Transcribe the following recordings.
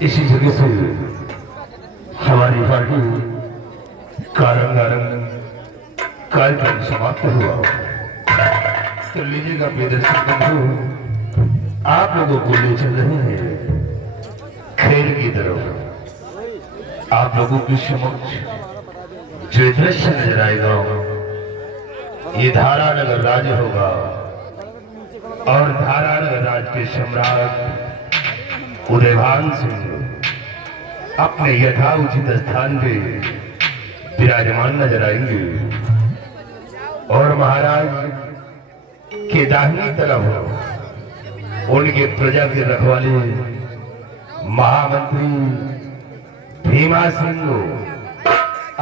इसी जगह से हमारी पार्टी का रंगारंग कार्यक्रम समाप्त हुआ। तो लीजिएगा प्रिय दर्शक बंधु, आप लोगों को ले चल रहे हैं खेल की तरफ। आप लोगों के समक्ष जो दृश्य नजर आएगा ये धारानगर राज होगा और धारानगर राज के सम्राट उदयभान सिंह अपने यथाउचित स्थान पे विराजमान नजर आएंगे और महाराज के दाहिनी तरफ उनके प्रजा के रखवाले महामंत्री भीमा सिंह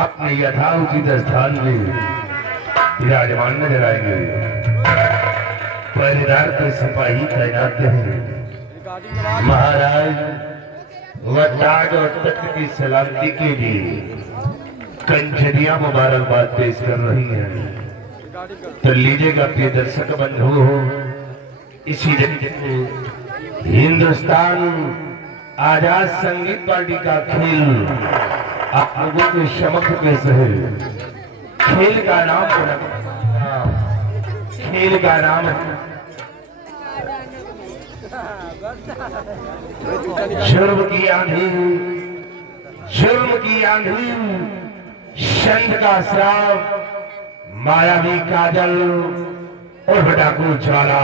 अपने यथाउचित स्थान पे विराजमान नजर आएंगे। पहरेदार के सिपाही तैनात हैं। महाराज व ताज और तख्त की सलामती के लिए कंजरिया मुबारकबाद पेश कर रही हैं। तो लीजिएगा प्रिय दर्शक बंधु, इसी जगह हिंदुस्तान आजाद संगीत पार्टी का खेल आप लोगों के समक्ष पेश है। खेल का नाम जुर्म की आंधी, जुर्म की आंधी, संत का श्राप, मायावी काजल और डाकू ज्वाला।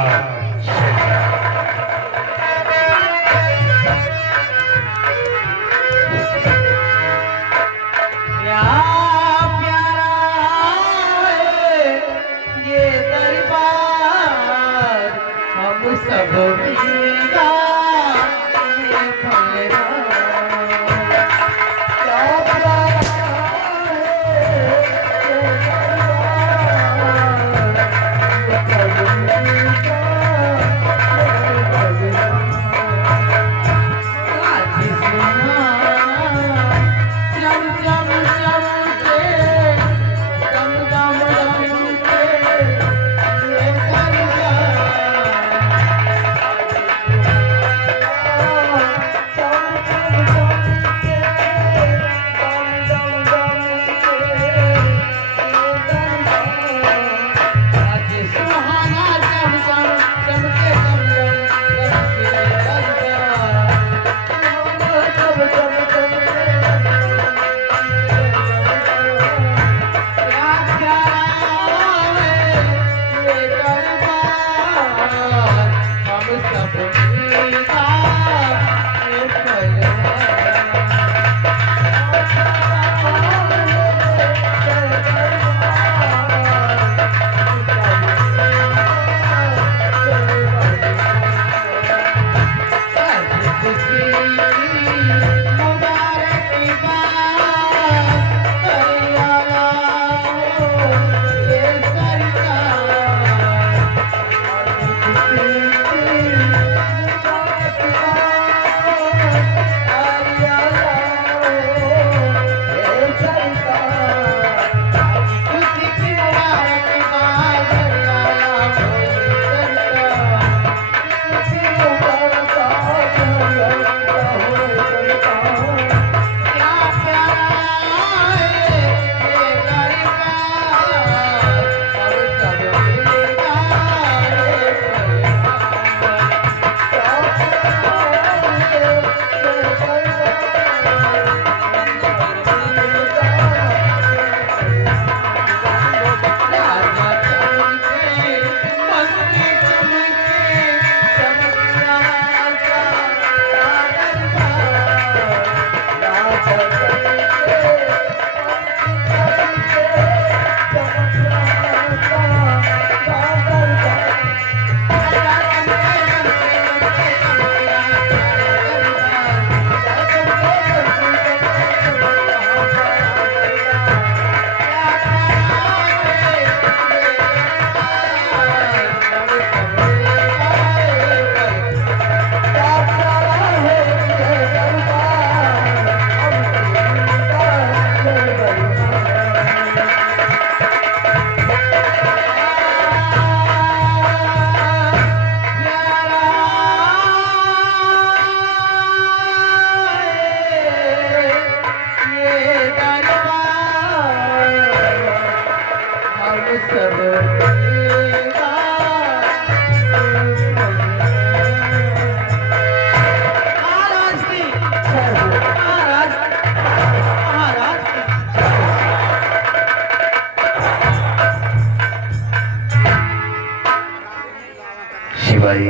भाई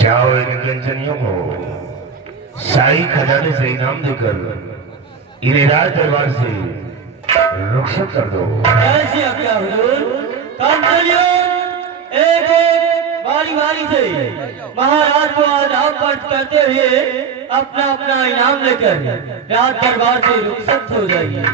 जाओ इन कंचनियों को शाही खजाने से इनाम देकर इन्हें राज दरबार से रुखसत कर दो। ऐसी आज्ञा हुजूर। कंचनियों एक एक बारी बारी से महाराज को आदाब पेश करते हुए अपना अपना इनाम लेकर राज दरबार से रुखसत हो जाइए।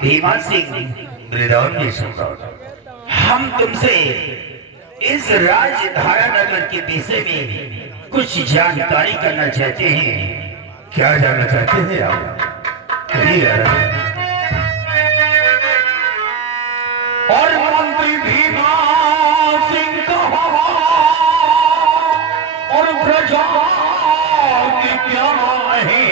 भीमा सिंह मृदौंगी सम्राट, हम तुमसे इस राजधारा नगर के विषय में कुछ जानकारी करना चाहते हैं। क्या जानना चाहते हैं आप? और मंत्री भीमा सिंह कहा और प्रजा की क्या है?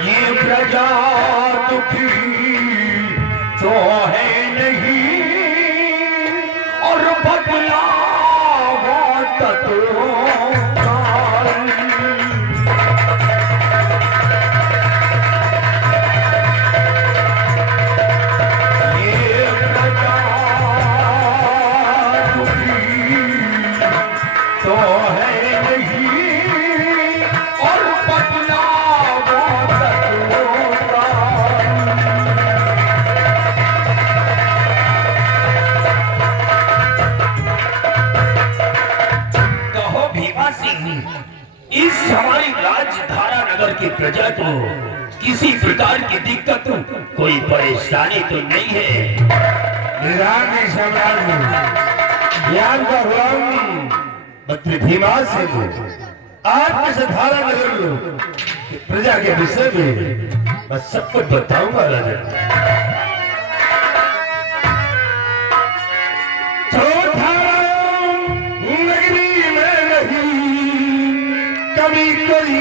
ये प्रजा दुखी तो है नहीं और बदला वो तत्वों का। ये प्रजा दुखी तो है इस हमारी राजधारा नगर की प्रजा को किसी प्रकार की दिक्कत कोई परेशानी तो नहीं है? ज्ञान का मंत्री भीमा सिंह आज इस धारा नगर प्रजा के विषय में मैं सब कुछ बताऊंगा राजा। कभी कोई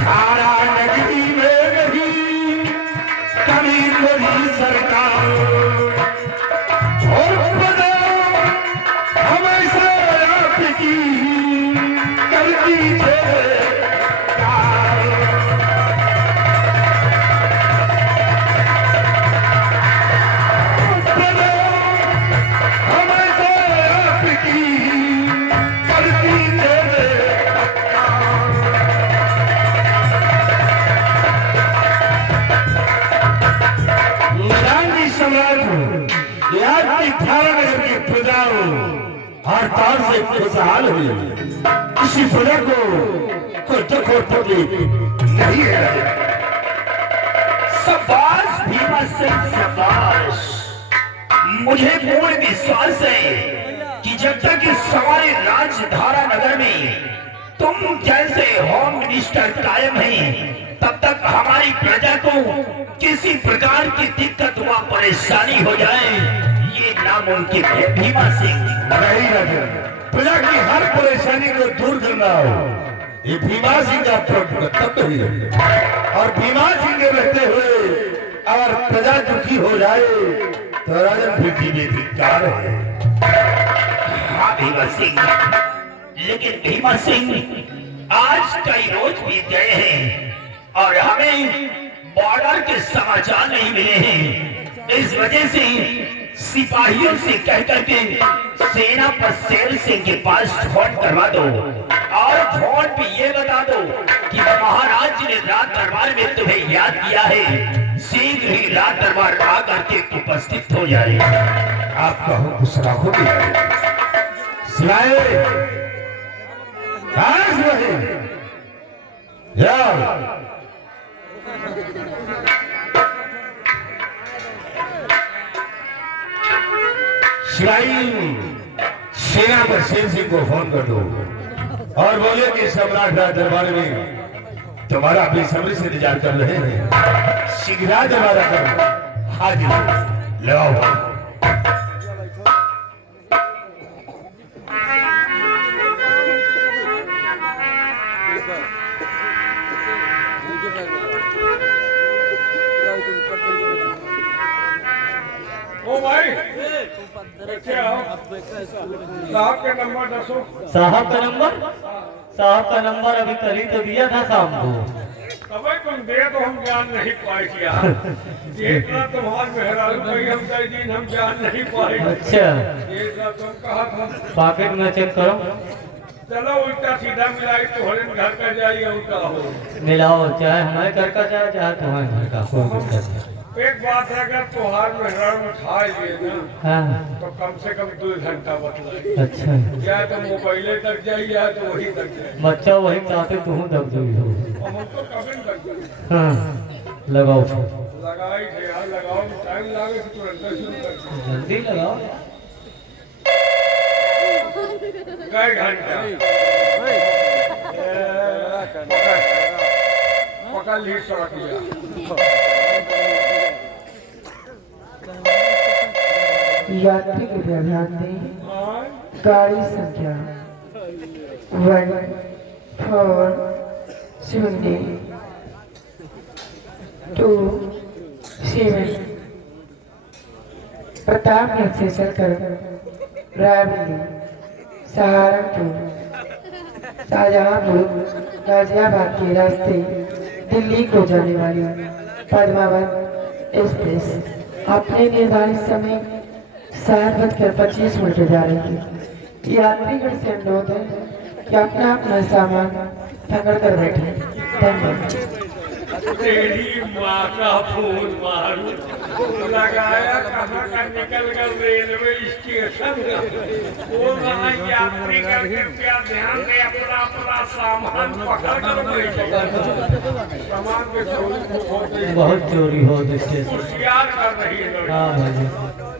धारा नगरी में नहीं, कभी कोई सरकार और बदो हमेशा आपकी करती है। हर तौर से खुशहाल हुई, किसी प्रजा को कोई दुख और तकलीफ नहीं है। शाबाश भीमा सिंह, शाबाश। मुझे पूर्ण विश्वास है कि जब तक इस हमारे राजधारा नगर में तुम जैसे होम मिनिस्टर कायम हैं, तब तक हमारी प्रजा को किसी प्रकार की दिक्कत व परेशानी हो जाए ये नामुमकिन है भीमा सिंह। नहीं राजा, प्रजा की हर परेशानी को दूर करना हो ये भीमा सिंह का कर्तव्य ही है। और भीमा सिंह के रहते हुए अगर प्रजा दुखी हो जाए तो राजन फिर में धिक्कार है। हाँ भीमा सिंह, लेकिन भीमा सिंह आज कई रोज बीत गए हैं और हमें बॉर्डर के समाचार नहीं मिले हैं। इस वजह से सिपाहियों से कह करके सेना पर शेर सिंह के पास फोन करवा दो और फोन पे ये बता दो कि महाराज जी ने रात दरबार में तुम्हें याद किया है, शीघ्र ही रात दरबार आकर के उपस्थित हो जाए। आपका हुक्म सुना हो गया सेना पर शेर सिंह को फोन कर दो और बोले कि सम्राट राज दरबार में तुम्हारा बेसब्री से इंतजार कर रहे हैं, शीघ्र दरबार कर हाजिर लगाओ। ओ भाई, साहब का नंबर दसो। साहब का नंबर? साहब का नंबर अभी कल ही तो दिया था शाम को। तभी तुम दे तो हम जान नहीं पाए किया। इतना तुम्हारे मेहरारू भाई हम कई दिन हम जान नहीं पाए। अच्छा, ये तुम कहा था। पॉकेट में चेक करो। चलो उल्टा सीधा मिलाई तो हरे घर का जाइए उल्टा हो। मिलाओ, चाहे हमारे घर का चाहे चाहे तुम्हारे घर का, कोई दिक्कत नहीं। एक बात है, अगर तुहार मेहरारू उठा लिए ना हाँ, तो कम से कम 2 घंटा बतलाइए। अच्छा, या तो मोबाइले तक जाइए या तो वही तक जाइए। बच्चा वही चाहते तुम दब जोई हो। हम तो कभी तक जाइए। हाँ, लगाओ लगाई थे यार, लगाओ टाइम लागे तो तुरंत शुरू कर। जल्दी लगाओ। कई घंटा पकड़ ली सड़क यात्री कृपया ध्यान दें, गाड़ी संख्या 140227 प्रतापगढ़ से चलकर रायबरेली, सहारनपुर, शाहजहांपुर, गाजियाबाद के रास्ते दिल्ली को जाने वाली पद्मावत एक्सप्रेस अपने निर्धारित समय 7:25 जा रही है। यात्रीगण से अनुरोध है कि अपना अपना सामान पकड़ कर बैठे। धन्यवाद। तेरी माँ का फोन मारू लगाया कहाँ का निकल कर रेलवे स्टेशन वो वहाँ यात्री करके क्या ध्यान दे अपना अपना सामान पकड़ कर बैठे। सामान के चोरी बहुत चोरी हो स्टेशन। होशियार कर रही है। हाँ भाई,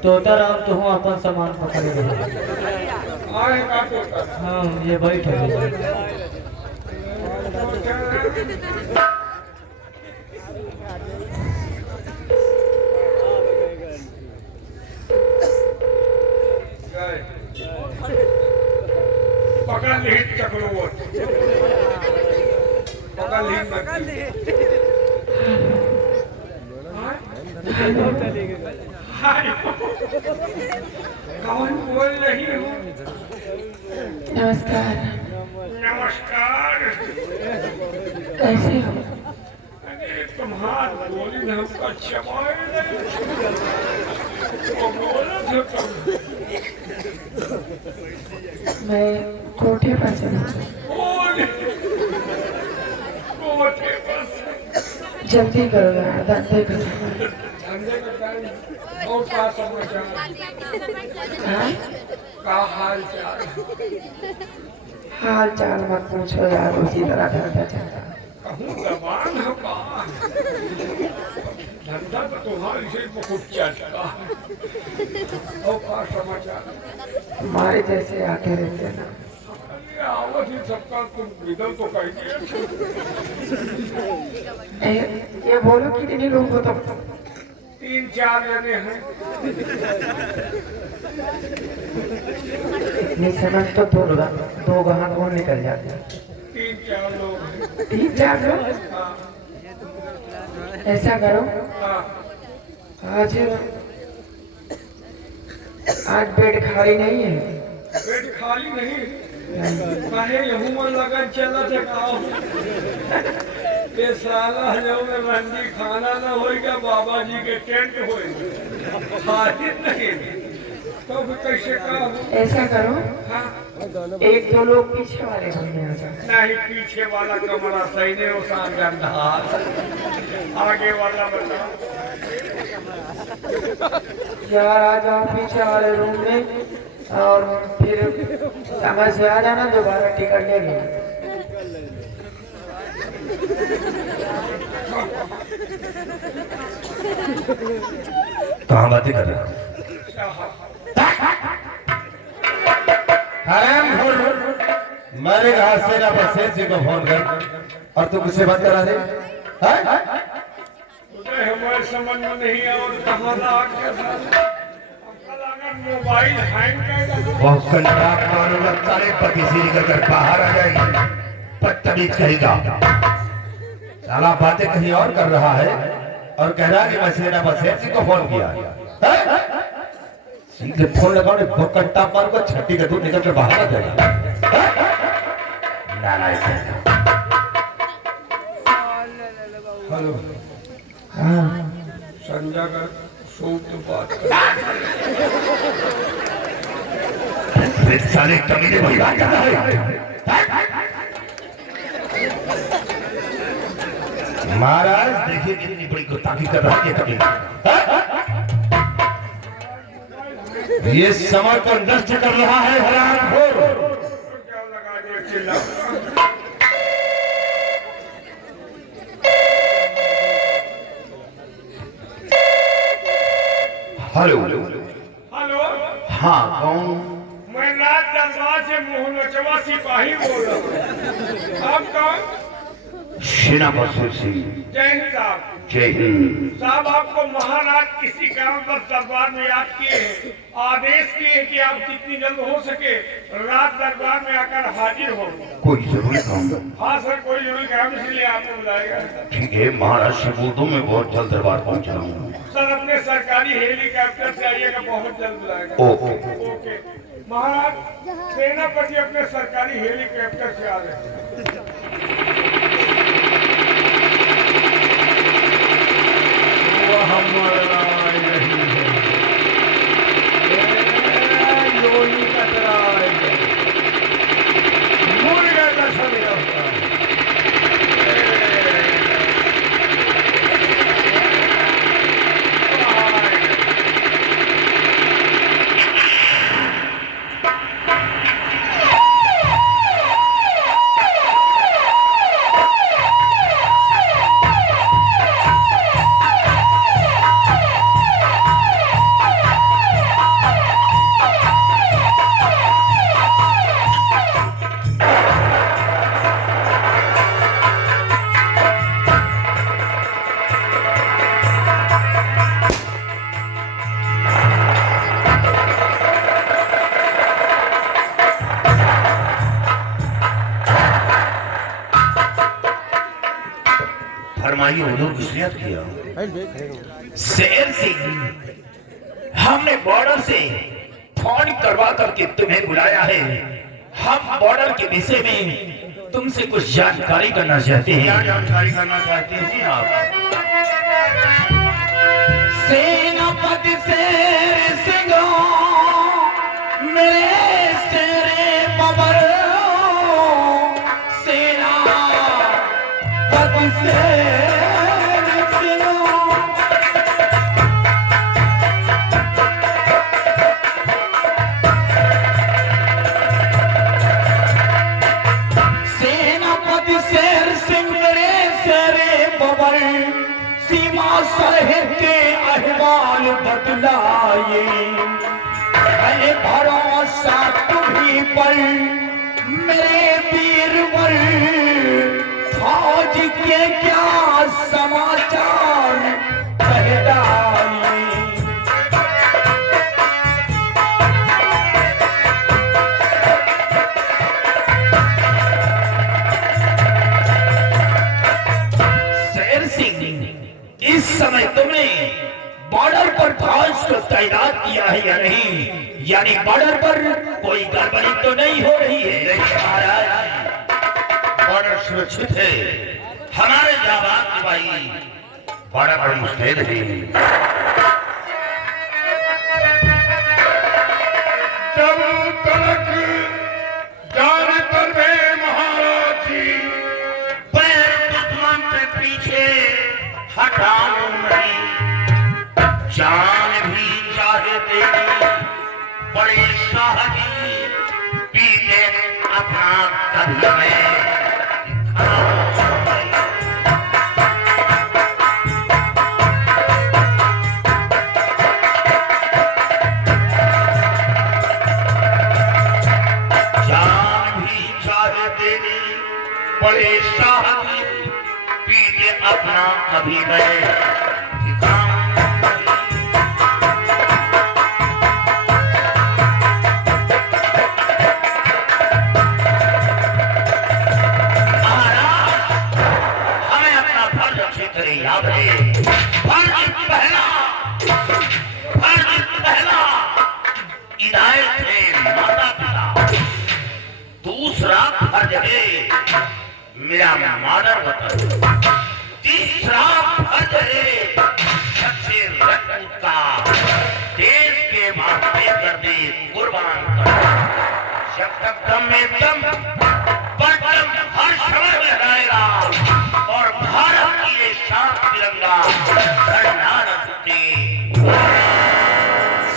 तोता राम तो हूँ अपन सामान पकड़े रहे। आए का तोता। हाँ, ये बैठे पकड़ ली चक्रवर्ती, पकड़ ली कौन बोल रही हूँ? नमस्कार, नमस्कार। कैसे हो? अरे तुम्हारा बोली न हमका चबाए नहीं। वो बोला था तुम। मैं कोठे पर चलूँ? कोठे पर जल्दी करो यार, धंधे करो। धंधे का टाइम और का समाचार हाँ? का हाल चाल हाल चाल मत पूछो यार, उसी तरह धंधा चलता है। कहूँ जबान है का धंधा तो तुम्हारी से बहुत चलता और का समाचार हमारे जैसे आते रहते हैं ना। आवत ही सबका तुम विदल तो कह दिए ये बोलो कितने लोग हो तुम? 3-4 जने हैं नहीं समझ तो दो गहां कौन निकल जाते हैं? 3-4 लोग हैं 3-4 लोग। हाँ, ऐसा करो, हाँ, आज बेड खाली नहीं है। पेट खाली नहीं काहे यहूं मन लगन चला थे गाँव ये साला जो में मंडी खाना न होएगा बाबा जी के टेंट होएगा खाली नहीं तो भी कैसे का ऐसा करो, हाँ 1-2 लोग पीछे वाले घूमने आ जाओ। नहीं पीछे वाला कमरा सही नहीं हो गंदा आगे वाला बताओ यार आ जाओ पीछे वाले रूम में और फिर समय से आ जाना, दोबारा टिकट ले लेना। कहाँ बातें कर रहे हो? मेरे घर से ना बसेर जी को फोन कर और तू किससे बात करा दे? उदय हमारे समझ में नहीं और कहाँ मोबाइल हैंग कर बहुत कंटाक मारूंगा सारे पति सीरी कर बाहर आ जाएगी। बदतमीज कहेगा, साला बातें कहीं और कर रहा है और कह रहा है कि मैं सेना बसेर जी को फोन किया। सीधे फोन लगाओ, कंटाक मारूंगा, छठी का दूध निकल कर बाहर आ जाएगा। हेलो हाँ संजय का सूट बात सारे कमीने वही बात कर रहा है। महाराज देखिए कितनी बड़ी गुस्ताखी कर रहा है कभी। ये समय को नष्ट कर रहा है हरामखोर। क्या लगा दिया चिल्ला हेलो हेलो हाँ कौन? मैं रात दरबार से मोहनचवा सिपाही बोल रहा हूँ आप कौन? सेना बसेर सिंह। जय हिंद साहब जय हिंद। साहब आपको महाराज किसी कारण पर दरबार में याद किए हैं, आदेश किए हैं कि आप जितनी जल्द हो सके रात दरबार में आकर हाजिर हो। कोई जरूरी काम? हाँ सर कोई जरूरी काम इसलिए आपको बुलाएगा। ठीक है महाराज से बोल दो मैं बहुत जल्द दरबार पहुंच रहा हूँ। सर अपने सरकारी हेलीकॉप्टर से आइएगा, बहुत जल्द बुलाएगा। ओके ओके महाराज सेनापति अपने सरकारी हेलीकॉप्टर से आ रहे हैं। योनी कतराए मुर्गा का समय होता है। फरमाइए हुजूर किसने याद किया? शेर सिंह, हमने बॉर्डर से फोन करवा करके तुम्हें बुलाया है। हम बॉर्डर के विषय में तुमसे कुछ जानकारी करना चाहते हैं। क्या जानकारी करना चाहते हैं आप? सेनापति शेर सिंह मेरे शेरे बबर सेनापति शेर सिंह साहिब के अहवाल बतलाए, है भरोसा तुम्हीं पर मेरे वीरवर, फौज के क्या समाचार कह डालिए। शेर सिंह, इस समय तुमने बॉर्डर पर फौज को तैनात किया है या नहीं? यानी बॉर्डर पर कोई गड़बड़ी तो नहीं हो रही है? नहीं महाराज, बॉर्डर सुरक्षित है। हमारे जाबाज सिपाही बड़ा बड़ी मुस्तैद है। जब तक जान पर में महाराज जी पैर दुश्मन से पीछे हटाओ नहीं, जान भी चाहे देगी बड़े साहसी, पीते अपना कभी में बड़े साहसी, पीते अपना कभी गए। महाराज, हमें अपना फर्ज अच्छी तरह याद है। फर्ज पहला हिदायत है माता पिता, दूसरा फर्ज है मेरा मादर वतन, तीसरा फर्ज है सच्चे रत्न का देश के वास्ते कर दे कुर्बान कर। जब तक दम में दम पर दम हर समय लहराएगा और भारत की ये शान तिरंगा धरना न टूटे।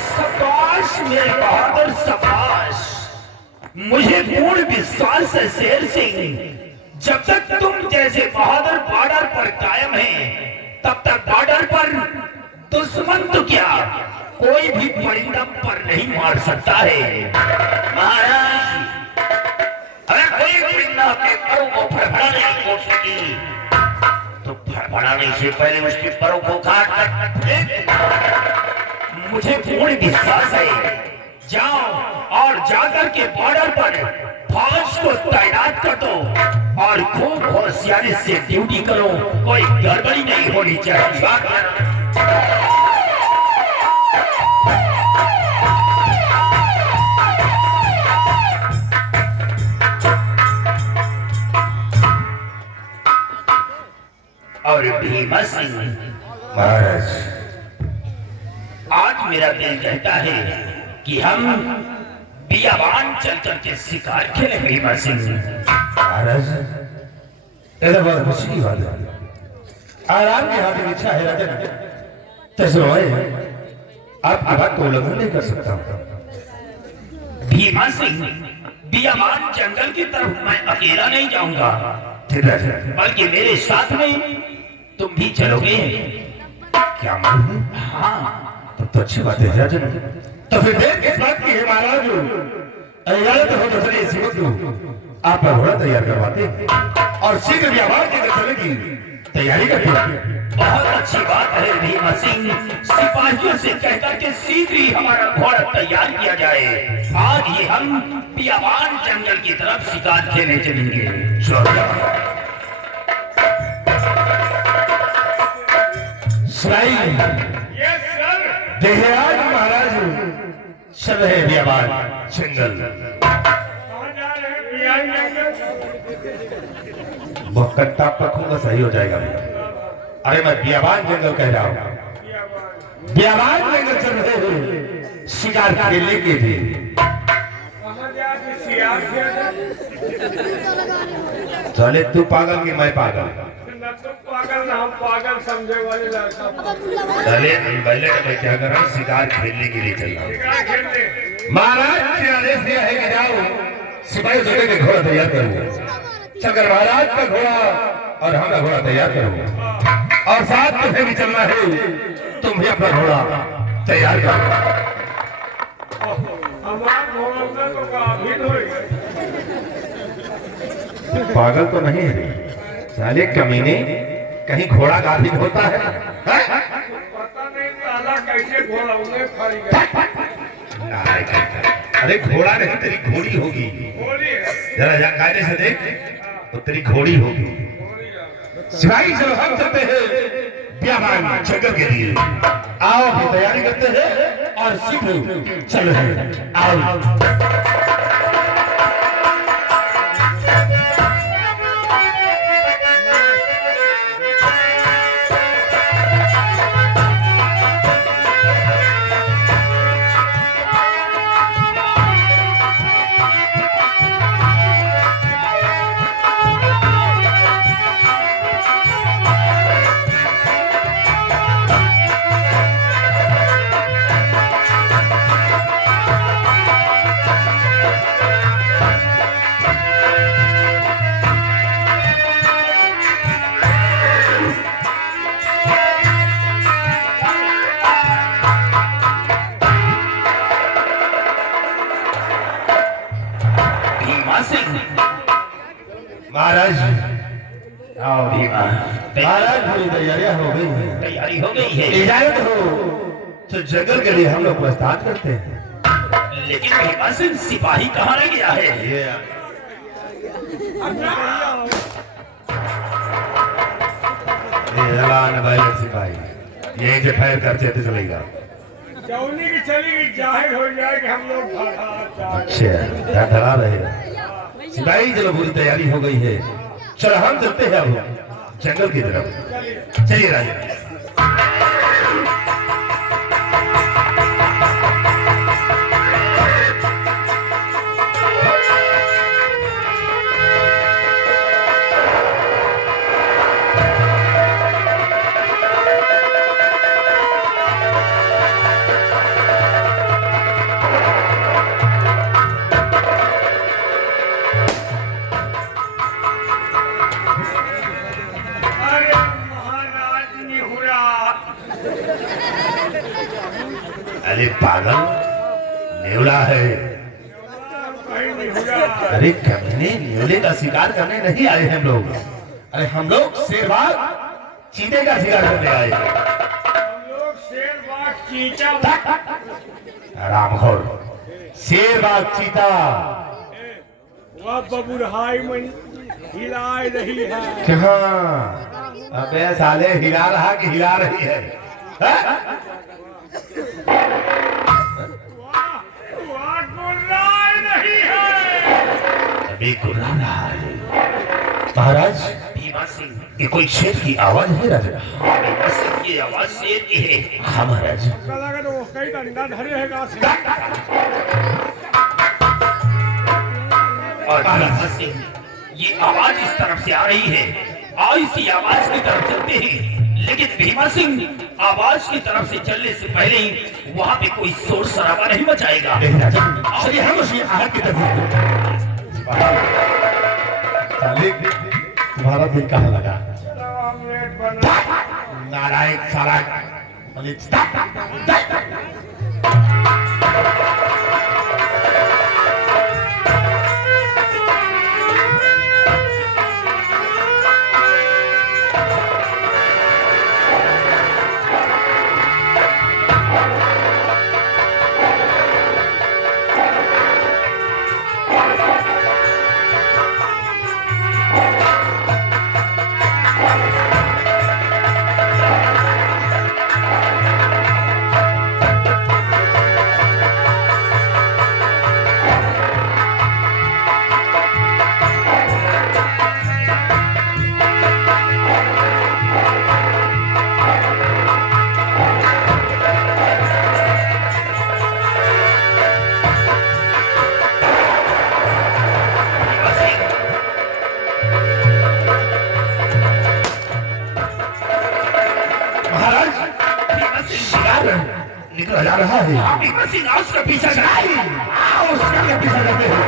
शाबाश मेरे बहादुर, शाबाश। मुझे पूर्ण विश्वास है शेर सिंह, जब तक तुम जैसे बहादुर बॉर्डर पर कायम हैं, तब तक बॉर्डर पर दुश्मन तो क्या कोई भी परिंदा पर नहीं मार सकता है। महाराज, अगर कोई परिंदा के परों को फड़फड़ाने की कोशिश की तो फड़फड़ाने से पहले उसके परों को काट कर फेंक। मुझे पूर्ण विश्वास है, जाओ और जाकर के बॉर्डर पर फौज को तैनात कर दो और खूब होशियारी से ड्यूटी करो, कोई गड़बड़ी नहीं होनी चाहिए। और भीमा सिंह महाराज, आज मेरा दिल कहता है कि हम बियाबान चल चल के शिकार खेले। भीमा सिंह महाराज, ये तो बहुत खुशी की बात है। आराम की हाथ इच्छा है राजन, तैसो आपकी बात को उल्लंघन नहीं कर सकता। भीमा सिंह, बियाबान जंगल की तरफ मैं अकेला नहीं जाऊंगा, बल्कि मेरे साथ में तुम भी चलोगे। क्या मालूम? हाँ, तब तो अच्छी बात है राजन। तो फिर देर किस बात की है महाराज? इजाजत हो तो चलिए इसी वक्त आप घोड़ा तैयार करवाते और शीघ्र व्यापार की चलने की तैयारी करते। बहुत अच्छी बात है भीमा सिंह, सिपाहियों से कहकर के शीघ्र ही हमारा घोड़ा तैयार किया जाए। आज ही हम बियाबान जंगल की तरफ शिकार खेलने चलेंगे। Yes sir. देखिए आज महाराज चल रहे बियाबान जंगल। कट्टा पखूंगा सही हो जाएगा भैया। अरे मैं बियाबान जंगल कह रहा हूँ। बियाबान जंगल चल रहे हैं शिकार खेलने के लिए। चले तू पागल की मैं पागल? पागल ना, हम पागल समझे वाले लड़का। चले पहले मैं क्या कर रहा हूँ, शिकार खेलने के लिए चल रहा हूँ। महाराज ने आदेश दिया है कि जाओ सिपाही जोड़े के घोड़ा तैयार करो। चलकर महाराज का घोड़ा और हमारा घोड़ा तैयार करो और साथ तुम्हें भी चलना है। तुम भी अपना घोड़ा तैयार करो। हमारा घोड़ा में तो काफी होएगा। पागल तो नहीं है साले कमीने, कहीं घोड़ा गाभिन होता है? पता नहीं साला कैसे घोड़ा उन्हें फरी गया। अरे घोड़ा नहीं, तेरी घोड़ी होगी। घोड़ी है, जरा जा कायदे से देख, तो तेरी घोड़ी होगी। घोड़ी है। सिपाही चलो हम चलते हैं बियाबान जंगल के लिए। आओ हम तैयारी करते हैं और शीघ्र चल रहे हैं। आओ। महाराज आओ भीमा। महाराज पूरी तैयारियां हो गई है। तैयारी हो गई है, इजाजत हो तो जंगल के लिए हम लोग प्रस्थान करते हैं। लेकिन भीमा सिंह सिपाही कहाँ रह गया है? ये जलान भाई सिपाही यहीं से फैर कर चलते चलेगा। चौनी की चलेगी, जाहिर हो जाए कि हम लोग भागा। अच्छा धड़ा रहे सिपाही, चलो पूरी तैयारी हो गई है। चलो हम चलते हैं अब जंगल की तरफ। चलिए राजा। अरे महाराज निहुरा, अरे पागल नेवला है। कहीं निहुरा। अरे कमीने नेवले का शिकार करने नहीं आए हम लोग। अरे हम लोग शेरबाग चीते का शिकार करने आए हैं। हम लोग शेर बाग चीचा रामखोर शेरबाग चीता वह बबुरहाई में हिलाए रही है। कहाँ? अबे साले हिला रहा कि हिला रही है? वह गुर्राए नहीं है। अभी गुर्रा रहा है। महाराज भीमा सिंह, ये कोई शेर की आवाज है राजा? भीमा सिंह की आवाज शेर की है। हाँ महाराज। लगा तो वो कई डंडा धरे है गाछ में। और भीमा सिंह, ये आवाज इस तरफ से आ रही है। आओ इसी आवाज की तरफ चलते हैं। लेकिन भीमा सिंह आवाज की तरफ से चलने से पहले ही वहाँ पे कोई शोर शराबा नहीं मचाएगा। नहीं राजा, चलिए हम उसी आहट की तरफ। साले तुम्हारा दिल कहाँ लगा? ऑमलेट बना। नारायण साला मलिक। निकला जा रहा है। भीमा सिंह, आओ उसका पीछा करो। आओ उसका पीछा करते हैं।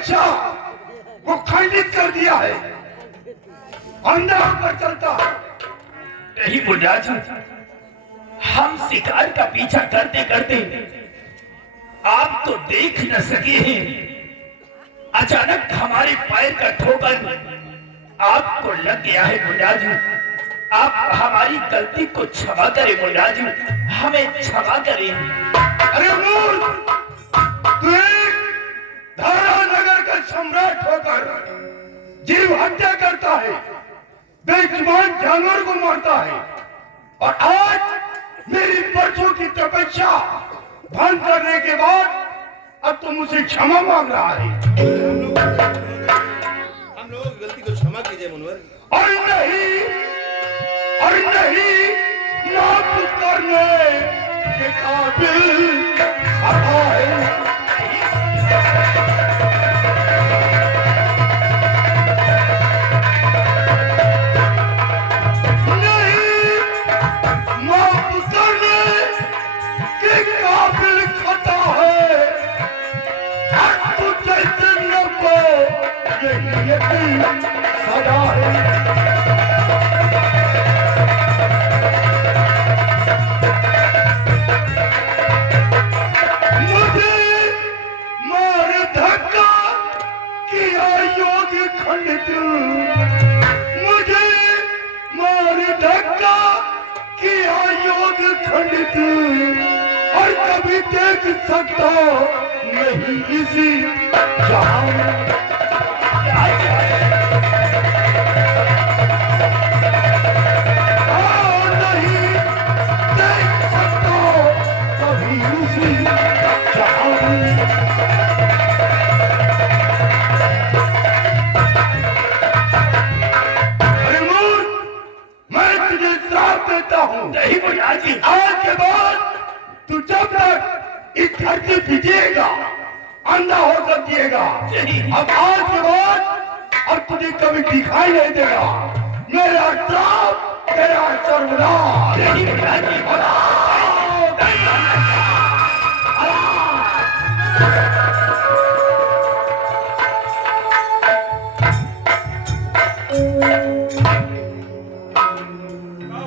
तपस्या को खंडित कर दिया है, अंधा होकर चलता है। नहीं मुनिराज, हम शिकार का पीछा करते करते आप तो देख न सके हैं। अचानक हमारे पैर का ठोकर आपको लग गया है मुनिराज। आप हमारी गलती को क्षमा करें मुनिराज, हमें क्षमा करें। अरे मूर्ख, तू एक धारा नगर का सम्राट होकर जीव हत्या करता है, बेजुबान जानवर को मारता है, और आज मेरी बरसों की तपस्या भंग करने के बाद अब तुम मुझसे क्षमा मांग रहा है। हम लोगों की गलती को क्षमा कीजिए मुनवर। और नहीं माफ करने के काबिल आता है। और कभी देख सकता नहीं इसी जहां नहीं देख सकता कभी इसी जहां। अरे मूर्ख, मैं तुझे श्राप देता हूं। नहीं मुनिराज, आज के बाद तू जब तक इस धरती पीजिएगा, अंधा होकर जिएगा। अब आज के बाद अब तुझे कभी दिखाई नहीं देगा। मेरा श्राप तेरा सर्वनाश। नहीं मुनिराज,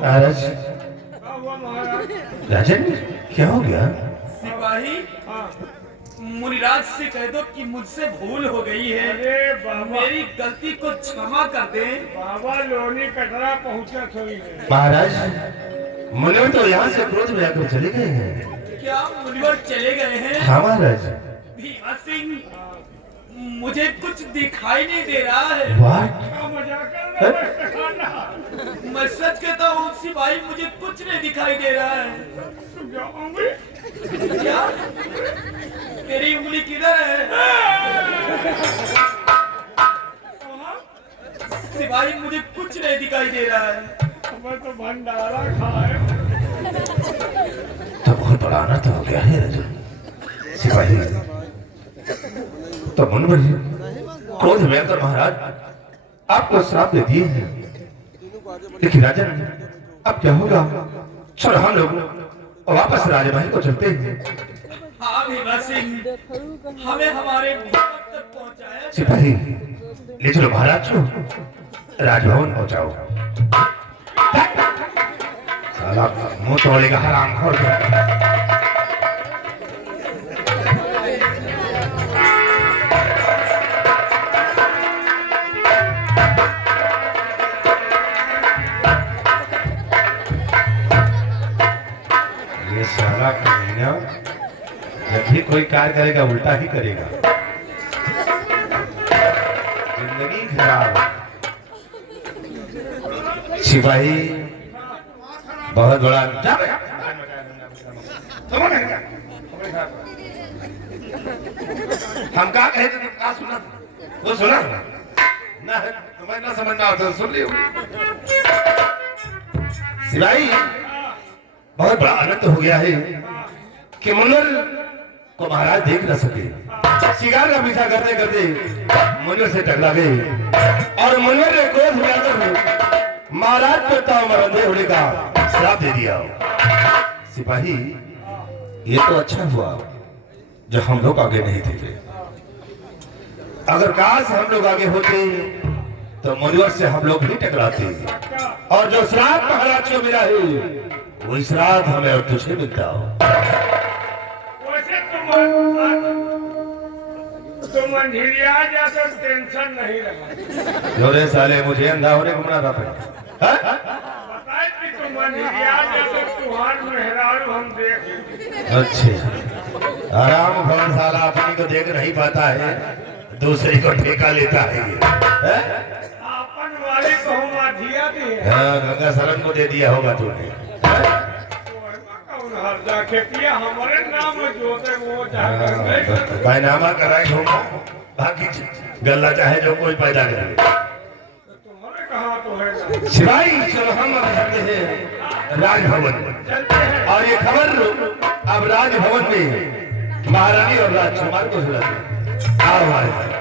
महाराज, राजन क्या हो गया? सिपाही, मुनिराज से कह दो कि मुझसे भूल हो गई है। अरे बाबा, मेरी गलती को क्षमा कर दे। बाबा लोनी कटरा पहुंचा थोड़ी है। महाराज, मुनिवर तो यहाँ से क्रोध में आकर चले गए हैं। क्या मुनिवर चले गए हैं? हाँ महाराज। भीमा सिंह, मुझे कुछ दिखाई नहीं दे रहा है। What? मैं सच कहता हूँ सिपाही, मुझे कुछ नहीं दिखाई दे रहा है। क्या? तेरी उंगली किधर है? सिपाही, मुझे कुछ नहीं दिखाई दे रहा है। मैं तो भंडारा खाए। तो बहुत बड़ा अनर्थ हो गया है राजन। सिपाही तो मुनिवर जी क्रोध में आकर महाराज आपको श्राप दे दिए हैं। लेकिन राजन अब क्या होगा? चलो हम लोग वापस राजमहल को चलते हैं। हाँ भीमा सिंह, हमें हमारे भवन तक पहुंचाया। सिपाही ले चलो महाराज को राजभवन पहुंचाओ। साला मुंह तोड़ेगा हरामखोर को। ये साला कमीना जब भी कोई कार्य करेगा उल्टा ही करेगा। जिंदगी खराब। सिपाही बहुत बड़ा हम कहा कहे थे, तुम कहा सुना? वो सुना ना? तुम्हें ना समझना हो तो सुन लियो। सिपाही बहुत बड़ा अनर्थ हो गया है कि मुनिवर को महाराज देख न सके। शिकार का पीछा करते करते मुनिवर से टकरा गए और मुनिवर ने क्रोध में आकर महाराज को ताव मरने होने का श्राप दे दिया। सिपाही ये तो अच्छा हुआ जो हम लोग आगे नहीं थे। अगर काश हम लोग आगे होते तो मुनिवर से हम लोग भी टकराते, और जो श्राप महाराज को मिला है वो श्राप हमें और तुझे मिलता हो। वैसे तुम अंधेरिया जैसा टेंशन नहीं रहा। जो रे साले मुझे अंधा होने को मना रहा था। बताए कि तुम अंधेरिया जैसा तुहार मेहरारू हम देख। अच्छा, आराम भवन साला अपनी को देख नहीं पाता है, दूसरी को ठेका लेता है ये। अपन वाले को हम आधिया दिए। हाँ, गंगा सरन को दे दिया होगा तूने। खेतिया हमारे नाम जोते वो चाहे बैनामा कराए होगा, बाकी गल्ला चाहे जो कोई पैदा करे। तुम्हारे कहाँ तो है सिवाई चलो हम अब जाते हैं राजभवन, चलते हैं। और ये खबर अब राजभवन में महारानी और राजकुमार को सुनाते। आओ हमारे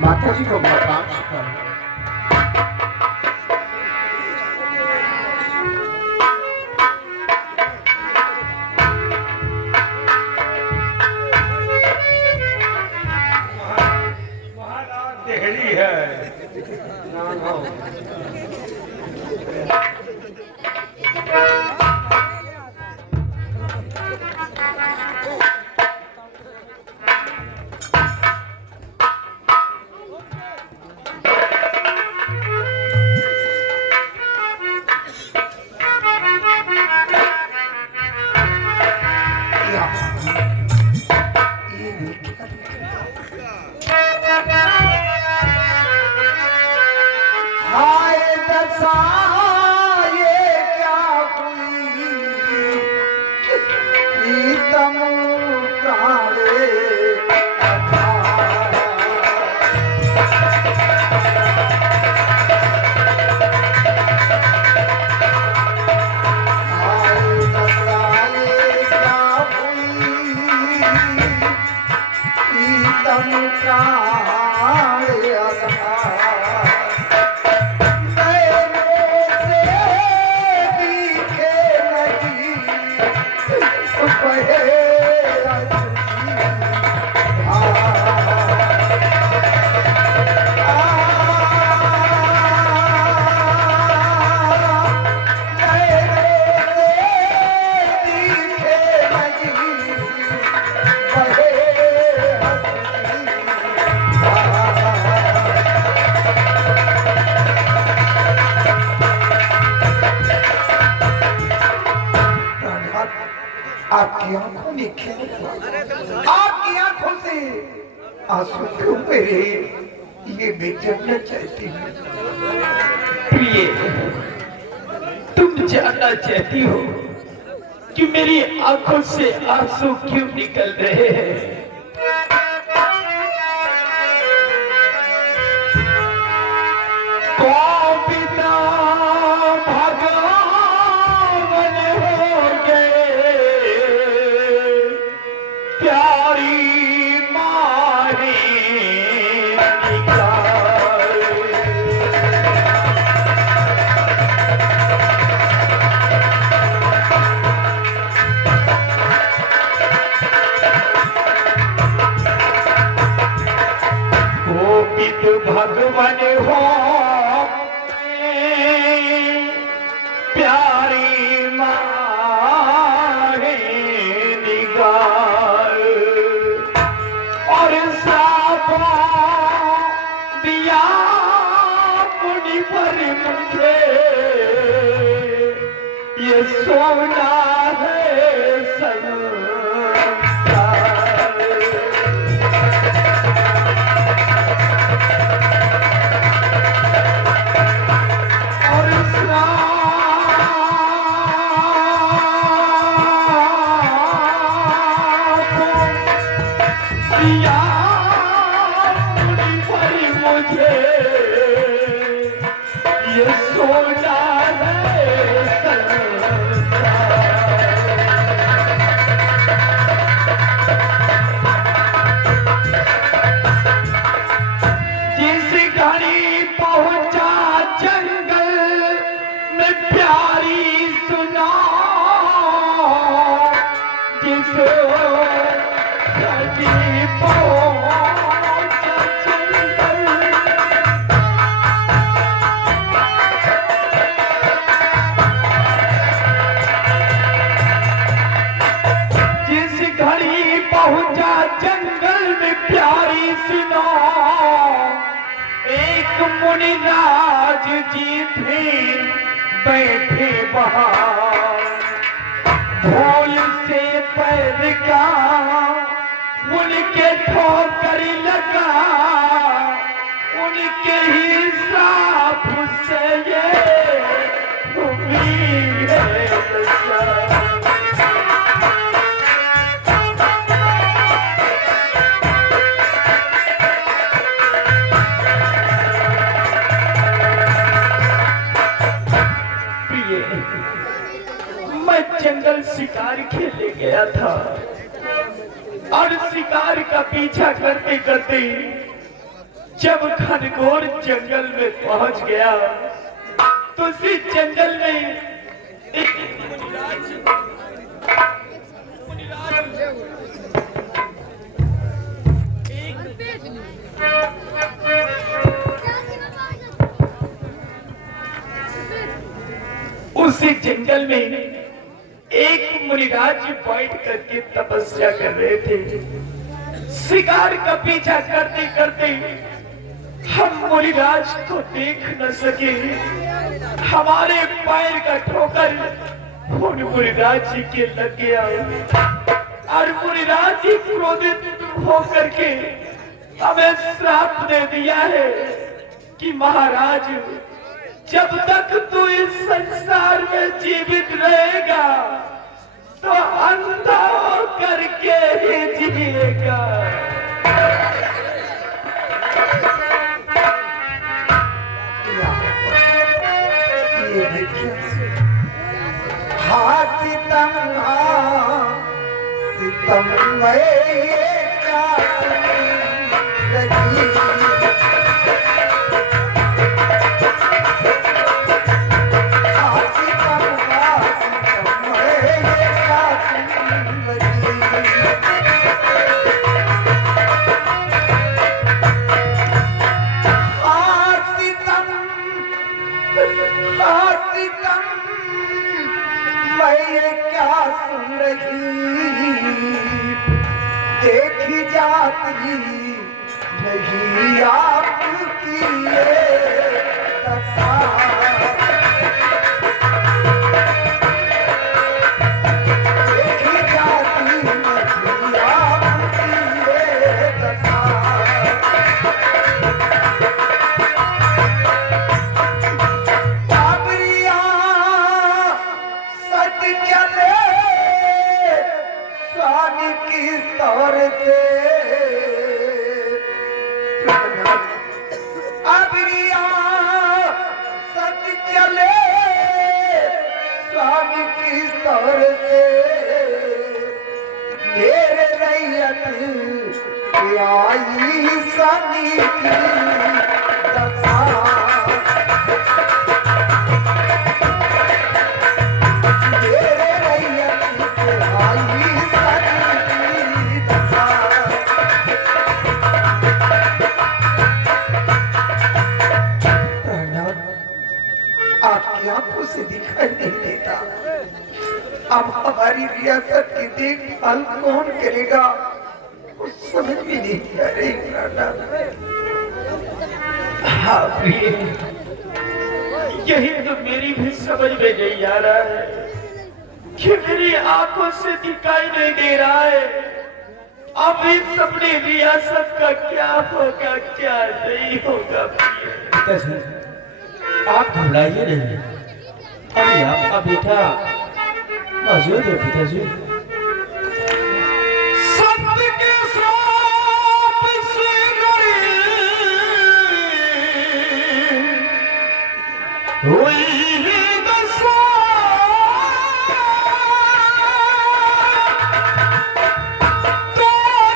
माता जी को प्रणाम करें। महाराज देहरी है। हाय दशा ये क्या हुई, प्रीतम प्राणे अठारा। हाय दशा ये क्या हुई, प्रीतम प्राणे अठारा। आपकी आंखों में क्या हुआ? आपकी आंखों से आंसू क्यों मेरे? ये मैं जानना चाहती हूँ। प्रिय, तुम जानना चाहती हो कि मेरी आंखों से आंसू क्यों निकल रहे हैं? को पिता भगवान हो गए, सोना है संसार। और दिया मुझे मुझे ये सोना है संसार। जिस घड़ी पहुंचा जंगल में प्यारी सुना, जिस घड़ी पहुंचा जंगल, जिस घड़ी पहुंचा जंगल में प्यारी सुना, एक मुनिराज जी थे बैठे बाहर, भूल से पैर का उनके ठोकर लगा, उनके ही साफ से ये उम्मीद है दशा। मैं जंगल शिकार खेलने गया था और शिकार का पीछा करते करते जब घनघोर जंगल में पहुंच गया तो उसी जंगल में एक उसी जंगल में एक मुनिराज बैठ करके तपस्या कर रहे थे। शिकार का पीछा करते करते हम मुनिराज को देख न सके, हमारे पैर का ठोकर उन मुनिराज जी के लग गया और मुनिराज जी क्रोधित होकर के हमें श्राप दे दिया है कि महाराज जब तक तू इस संसार में जीवित रहेगा तो अंधा करके ही जिएगा। ये देखिए हाँ सितम में क्या लगी, क्या सुन रही देखी जाती नहीं आपकी ये दशा। देखी जाती नहीं आपकी ये दशा। तौर से अबरिया सच चले स्वामी की तौर से, मेरे रैयत आई सनी की दशा। मेरे रैयत आई आंखों से दिखाई नहीं देता, अब हमारी रियासत की देखभाल कौन करेगा कुछ समझ भी नहीं आ रही। हाँ प्रिय, यही तो मेरी भी समझ में नहीं आ रहा है कि मेरी आंखों से दिखाई नहीं दे रहा है। अब इस अपनी रियासत का क्या होगा, क्या नहीं होगा। पिताजी, आप घबराइए नहीं, अभी आपका बेटा मौजूद है पिताजी। सत्य के साप से हुई दशा, तो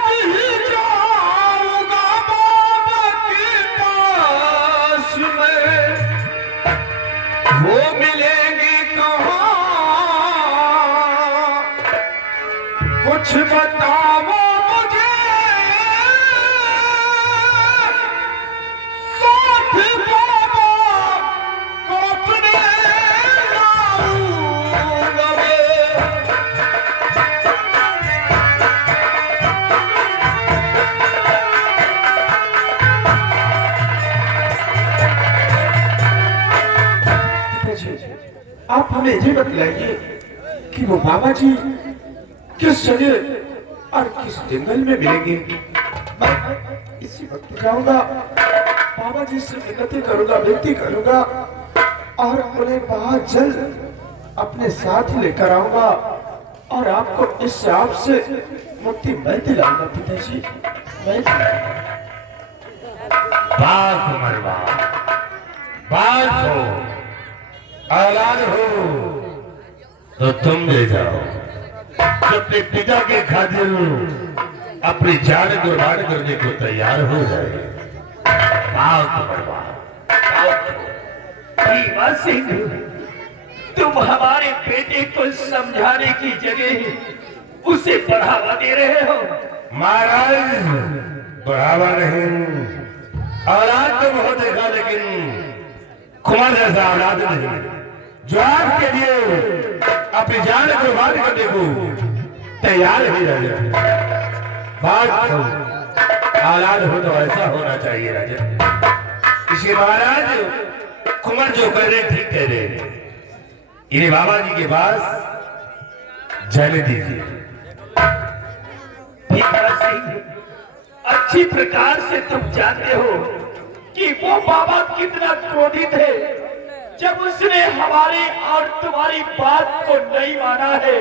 ही जाऊंगा बाबा के पास में, वो मिलेंगे कहाँ, कुछ बताओ मुझे, साथ बाबा को अपने लाऊंगा मैं। पिताजी, आप हमें ये बतलाइए कि वो बाबा जी किस जगह और किस जंगल में मिलेंगे। मैं इसी वक्त जाऊंगा, बाबा जी से विनती करूंगा, विनती करूंगा और उन्हें बहुत जल्द अपने साथ लेकर आऊंगा और आपको इस श्राप से मुक्ति मैं दिलाऊंगा पिताजी, मैं दिलाऊंगा। बात उमर बात हो, औलाद हो तो तुम ले जाओ, जो अपने पिता के खातिर अपनी जान कुर्बान करने को तैयार हो जाए। बात उमर भीमा सिंह, तुम हमारे बेटे को समझाने की जगह उसे बढ़ावा दे रहे हो। महाराज, बढ़ावा नहीं, औलाद तो बहुत देखा, लेकिन कुमार जैसा औलाद नहीं, जो आपके लिए अपनी जान कुर्बान करने को तैयार ही रहे। बात हो, औलाद हो तो ऐसा होना चाहिए राजा। इसलिए महाराज, कुमार जो कह रहे ठीक कह रहे, इन्हें बाबा जी के पास जाने दीजिए। भीमा सिंह, अच्छी प्रकार से तुम जानते हो कि वो बाबा कितना क्रोधित है, जब उसने हमारे और तुम्हारी बात को नहीं माना है,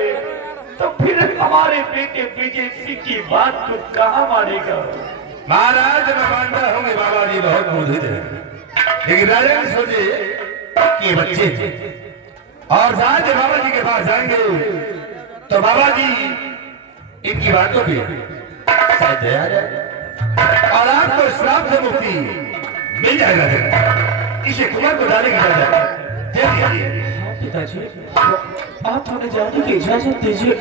तो फिर हमारे बेटे विजय सिंह की बात को कहाँ मानेगा। महाराज, मैं मानता हूँ कि बाबा जी बहुत क्रोधित है, लेकिन राजा ने सोचे कि ये बच्चे हैं, और जहां से बाबा जी के पास जाएंगे तो बाबा जी इनकी बातों पे शायद दया आ जाए और आपको श्राप से मुक्ति मिल जाएगा। इसे कुमार को डालने की पिताजी, आप हमें जाने की इजाजत दीजिए,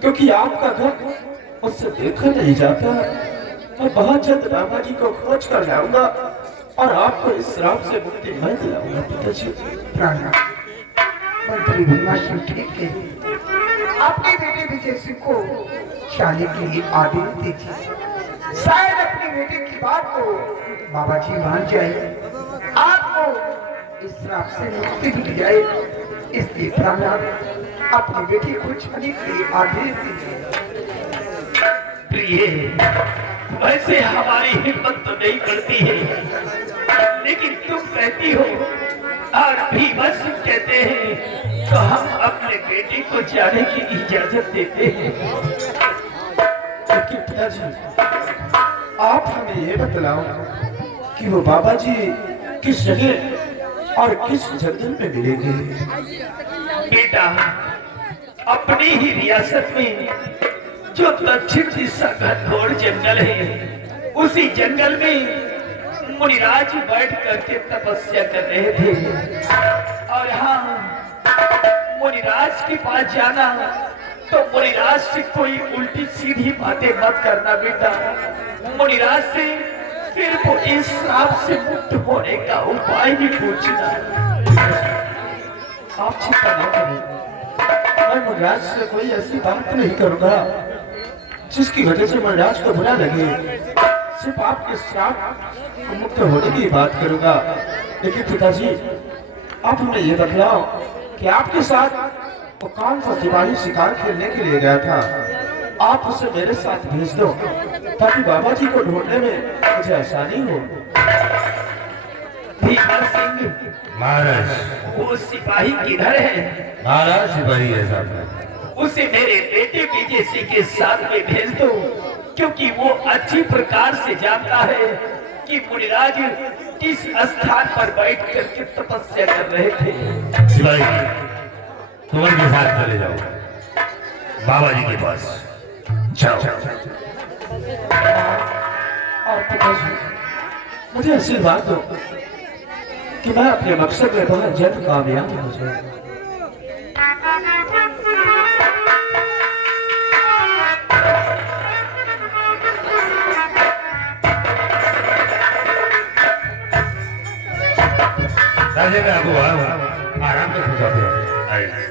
क्योंकि आपका घर उससे देखा नहीं जाता। मैं बहुत जल्द बाबा जी को खोज कर लाऊंगा और आपको इस श्राप से मुक्ति मैं दिलाऊंगा पिताजी। प्रणाम। मंत्री भीमा सिंह ठीक है, अपने बेटे विजय सिंह को शादी के लिए आदेश दीजिए। शायद अपने बेटे की बात को बाबा जी मान जाए, आपको इस श्राप से मुक्ति मिल जाए। इसलिए प्रणाम, अपने बेटे को छाने के लिए आदेश दीजिए। प्रिय, वैसे हमारी हिम्मत तो नहीं बढ़ती है, लेकिन तुम कहती हो और भी बस कहते हैं, तो हम अपने बेटे को जाने की इजाजत देते हैं। लेकिन पिताजी, आप हमें ये बतलाओ कि वो बाबा जी किस जगह और किस जंगल में मिलेंगे। बेटा, अपनी ही रियासत में जो दक्षिण दिशा का घनघोर जंगल है, उसी जंगल में मुनिराज बैठ करके तपस्या कर रहे थे। और हाँ, मुनिराज के पास जाना तो मुनिराज से कोई उल्टी सीधी बातें मत करना बेटा। मुनिराज से सिर्फ इस श्राप से मुक्त होने का उपाय ही पूछना। आप चिंता न करें, मैं मुनिराज से कोई ऐसी बात नहीं करूंगा जिसकी वजह से मुनिराज को बुरा लगे। सिर्फ आपके श्राप को मुक्त होने की बात करूंगा। लेकिन पिताजी, आप हमें ये बतलाओ कि आपके साथ वो कौन सा सिपाही शिकार खेलने के लिए गया था, आप उसे मेरे साथ भेज दो ताकि बाबा जी को ढूंढने में मुझे आसानी हो। भीमर सिंह, महाराज वो सिपाही किधर है? महाराज सिपाही है साहब, उसे मेरे बेटे विजय सिंह के साथ में भेज दो, क्योंकि वो अच्छी प्रकार से जानता है कि मुनिराज किस स्थान पर बैठ करके तपस्या कर रहे थे। सिपाही तुम इनके साथ चले जाओ बाबा जी के पास जाओ। और पिताजी मुझे आशीर्वाद दो कि मैं अपने मकसद में बहुत जल्द कामयाब हो जाऊं। राजे में आपको आराम से जाते हैं। आइए।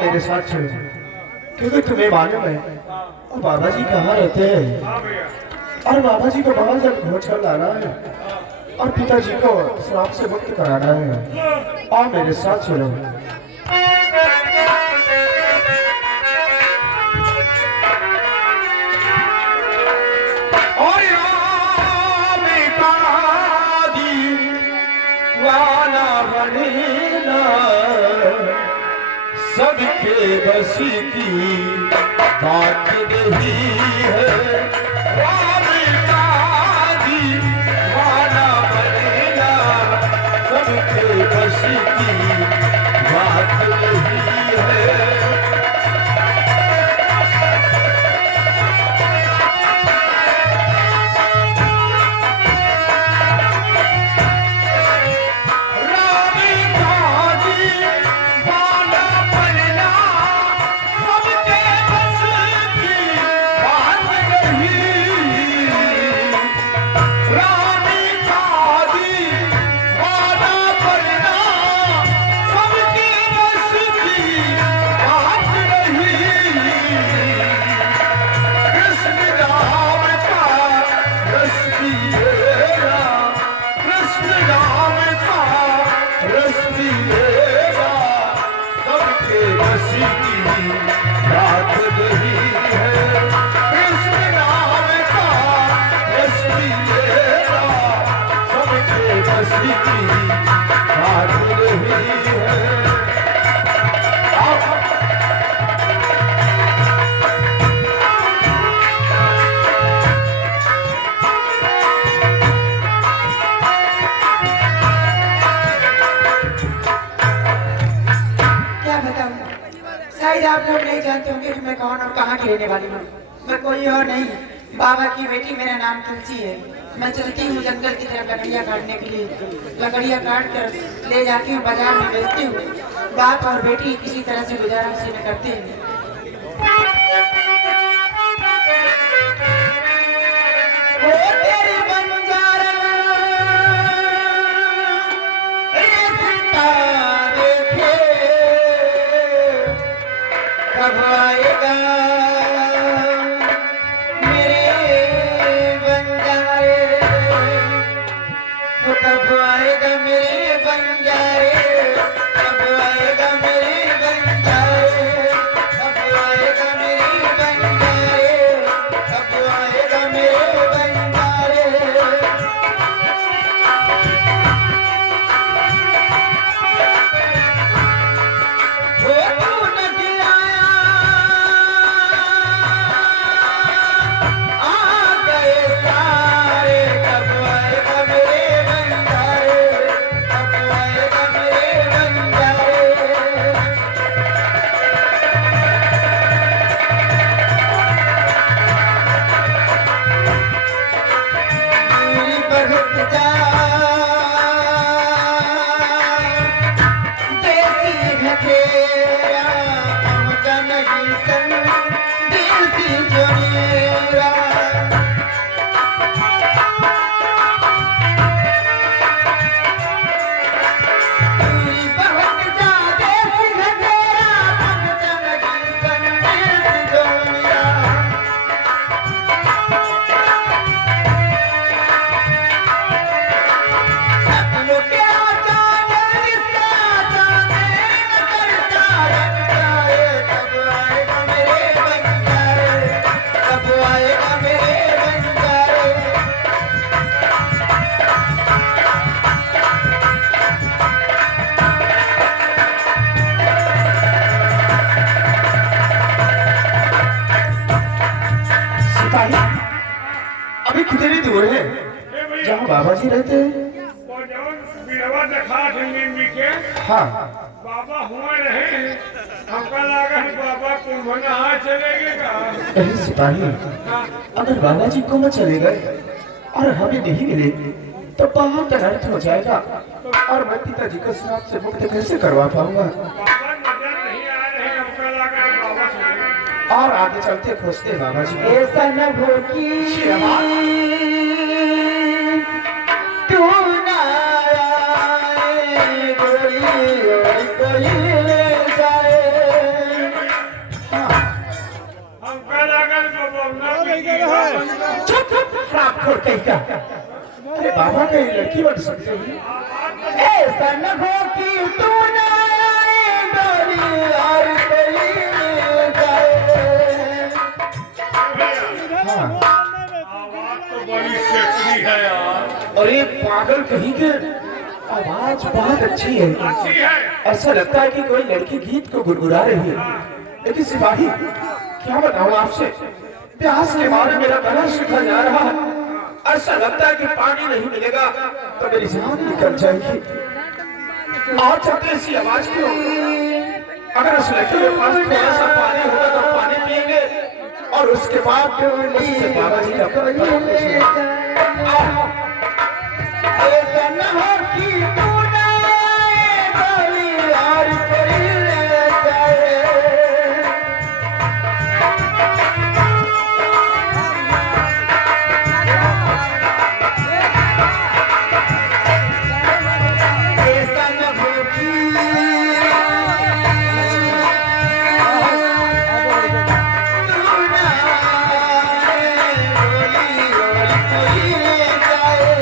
मेरे साथ चलो, क्योंकि तुम्हें मालूम है और बाबा जी कहाँ रहते हैं, और बाबा जी को बहुत जल्द खोज कर लाना है और पिताजी को श्राप से मुक्त कराना है। और मेरे साथ चलो। और सबके बस की बात नहीं है, माना बनेगा सबके बस की बात नहीं है। शायद आप लोग नहीं जानते होंगे कि मैं कौन और कहाँ की रहने वाली हूँ। मैं कोई और नहीं, बाबा की बेटी, मेरा नाम तुलसी है। मैं चलती हूँ जंगल की तरफ लकड़ियाँ काटने के लिए। लकड़ियाँ काट कर ले जाती हूँ बाजार में बेचती हूँ। बाप और बेटी किसी तरह से गुजारा उसी में करते हैं। कब आएगा मेरे बंजारे, कब आएगा मेरे बंजारे, कब आएगा मेरे बंजारे, सिपाही अभी कितनी दूर है जहाँ बाबा जी रहते हैं? वो जौन बिरवा देखा थे नींबी के हाँ बाबा हुआ रहे हमका लगा है बाबा कुंभ नहा चलेंगे का अरे सिपाही अगर बाबा जी को न चले गए और हमें नहीं मिले तो बहुत अनर्थ हो जाएगा और मैं पिताजी को श्राप से मुक्त कैसे करवा पाऊंगा? बाबा नजर नहीं आ रहे हमका लगा है बाबा चले और आगे चलते खोजते बाबा जी को। ऐसा न हो कि तू न आए गोली और कोई ले जाए। हमका लगा बाबा चुप श्राप खोर कहीं का। अरे बाबा कहीं लड़की बन सकते हैं? ऐसा न हो कि तू न आए गोली और कोई ले जाए। आवाज तो बड़ी सेक्सी है यार अरे पागल कहीं के आवाज बहुत अच्छी है। अच्छी है ऐसा लगता है कि कोई लड़की गीत को गुनगुना रही है। लेकिन सिपाही क्या बताऊं आपसे, प्यास के मारे मेरा गला सूखा जा रहा है। ऐसा लगता है कि पानी नहीं मिलेगा तो मेरी जान निकल जाएगी। और चलते सी आवाज क्यों? अगर उस लड़की के पास थोड़ा सा पानी होगा तो पानी पिएंगे और उसके बाद उससे बाबा जी का ऐसा न हो कि तू न आए गोली और कोई ले जाए। ऐसा न हो कि तू न आए गोली और कोई ले जाए।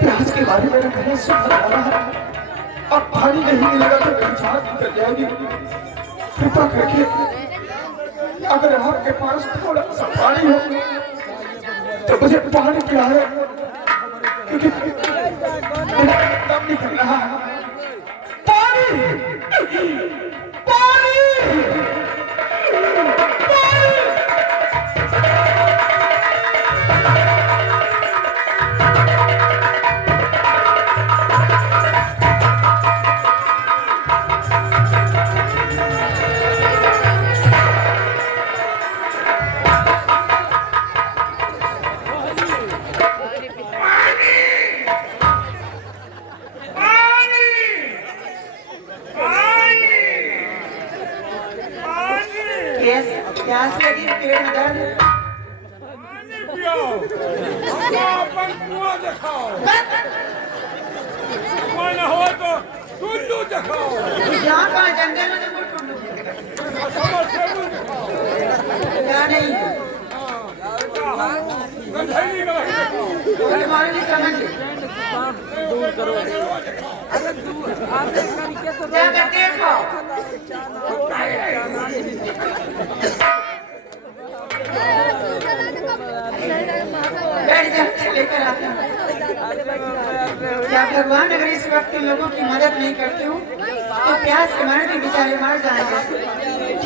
प्यास के बारे में गला सूखा जा रहा है। अब पानी नहीं मिलेगा तो मेरी जान निकल जाएगी। कृपा करके अगर आपके पास थोड़ा सा पानी हो तो मुझे पानी पिलाए, क्योंकि मेरा दम निकल रहा है। पानी पानी प्यास लगी पेट में दर्द। पानी पियो अपन कुआं दिखाओ कुआं न हो तो टुल्लू दिखाओ यहाँ कहाँ जंगल में तुमको टुल्लू क्या नहीं गंधैली का तुम्हारे लिए समझ जाकर देखो। बैठ जा लेकर आते हैं। क्या भगवान अगर इस वक्त लोगों की मदद नहीं करती हूँ तो प्यास के मारे भी बेचारे मर जाएंगे।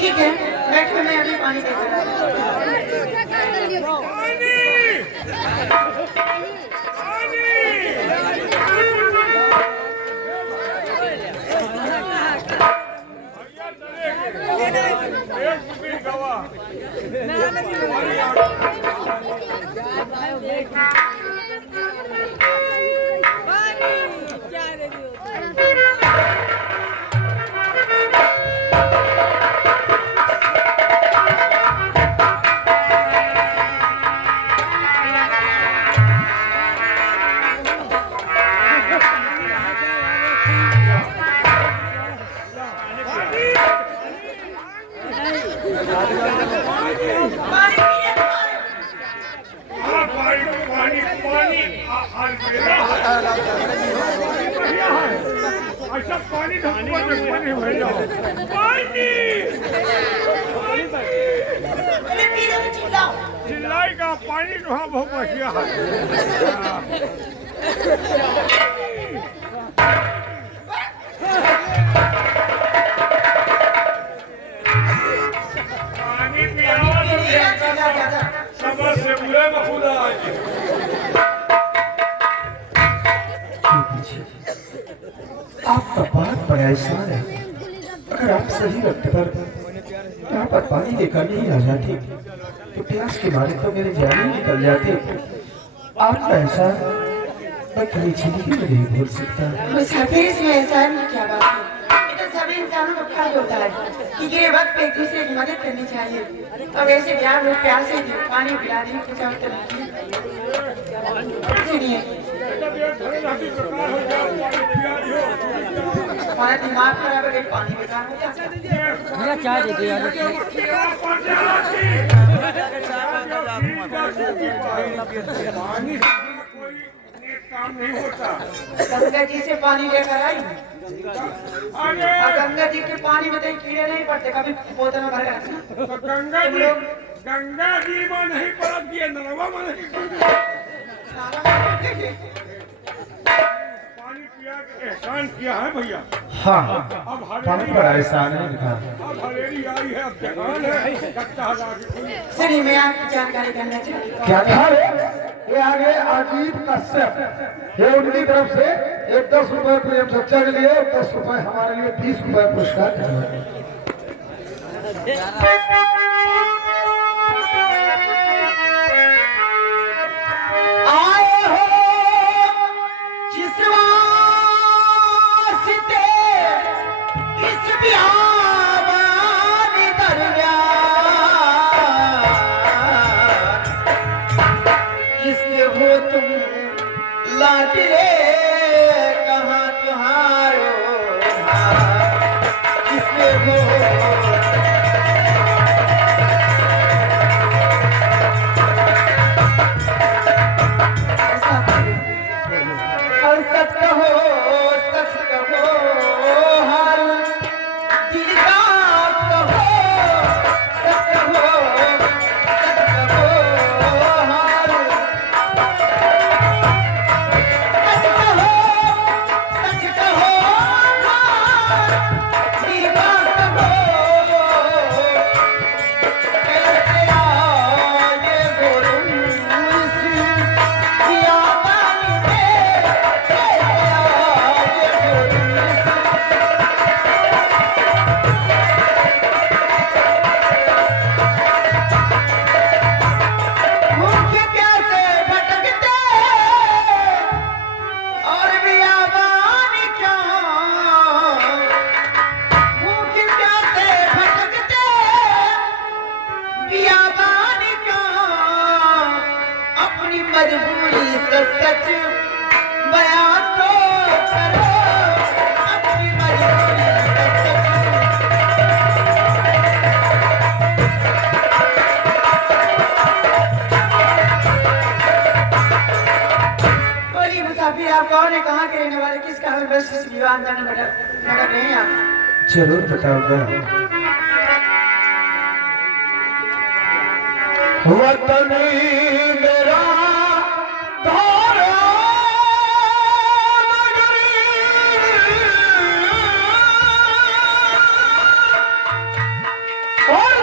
ठीक है बैठो, मैं अभी पानी देकर आती हूँ। अच्छा पानी पानी चिल्लाई का पानी वहाँ बहुत बढ़िया है। पानी पियाओ समझ से बुरे बखुदा आपका बात बड़ा एहसान है। अगर आप सही वक्त पर यहाँ पर पानी लेकर नहीं आ जाते तो प्यास के मारे तो मेरे जान ही निकल जाते। आपका एहसान मैं कभी जिंदगी में नहीं भूल सकता। मुसाफिर इसमें एहसान की क्या बात है? ये तो सभी इंसानों को ख्याल होता है कि गिरे वक्त पे एक दूसरे की मदद करनी चाहिए। और वैसे भी आप लोग प्यार से पानी पिला दें कुछ और तरह की। सुनिए हमारा दिमाग खराब है, पानी बेकार हो जाता है। चाय देते यार। पानी कोई काम नहीं होता। गंगा जी से पानी लेकर आई अरे और गंगा जी के पानी में तो कीड़े नहीं पड़ते, कभी बोतल में भर रखना। तो गंगा जी में नहीं पड़त दिए नलवा में नहीं पड़त। पानी पिया के एहसान किया है भैया। हाँ अब पानी बड़ा एहसान है इनका। अब हवेली आई है, अब जहान है 70,000 की। सुनिए मैं आपकी जानकारी करना चाहती हूँ। क्या था रे? ये आगे अजीब कश्यप, ये उनकी तरफ से एक 10 रुपए प्रेम चर्चा के लिए, 10 रुपए हमारे लिए, 20 रुपए पुरस्कार के लिए। आए हो जिस वास्ते इस बियाबान दरमियान, इसलिए हो तुम लाडले कहाँ तुम्हारो भाई, इसलिए हो और सच कहो हर दिल का कहो, सच कहो हर सच कहो हर दिल का कहो, कैसे आए गुरूस बियाबान में, कैसे आए गुरूस। भूखे प्यासे भटकते और बियाबान क्या, भूखे प्यासे भटकते बियाबान क्या, अपनी मजबूरी से सच बयान तो करो, अपनी मजबूरी से सच। बोलिए मुसाफिर आप कौन है, कहाँ के रहने वाले, किस कारण बस इस विवाह में भटक रहे हैं आप? जरूर बताऊंगा। वतन मेरा धारा और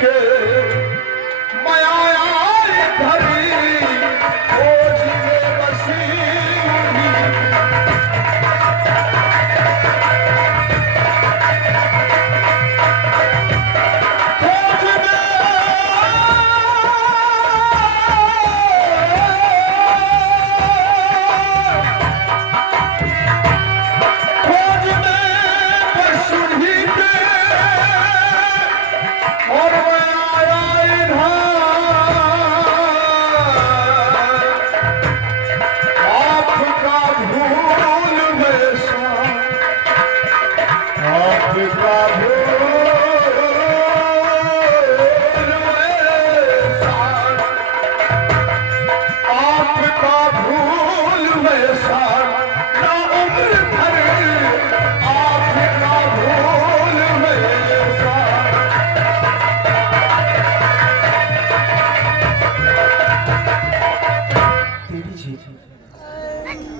के माया धरी खोज में बसी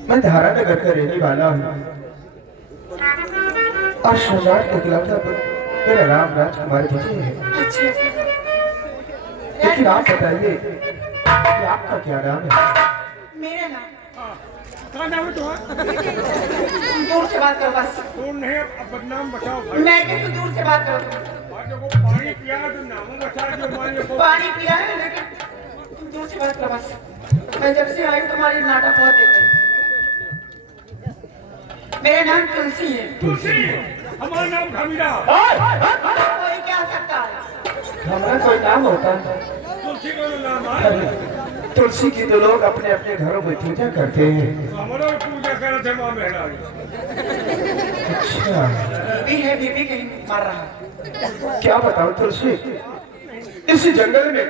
मैं धारा नगर का रहने वाला हूँ और सम्राट के खिलाफ मेरा नाम राजकुमार विजय है। लेकिन आप बताइए कि आपका क्या नाम है? मेरा नाम कहाँ नाम है तुम्हारा? दूर से बात करो बस। दूर नहीं, अब बदनाम बचाओ भाई। मैं कि तू दूर से बात करो। आज को पानी पिया तो नाम बचा जो मान लो पानी पिया है लेकिन तू दूर से बात करो बस। मैं जब से आई तुम्हारी नाटक बहुत देख रही। मेरा नाम तुलसी है। तुलसी, हमारा नाम घमीरा। कोई क्या सकता है? हमारा कोई नाम होता है? तुलसी का नाम है। तुलसी की तो लोग अपने अपने घरों में पूजा करते हैं। हमारा पूजा करे थे माँ मेहरा। अच्छा, बीबी कहीं मार रहा है। क्या बताओ तुलसी, इसी जंगल में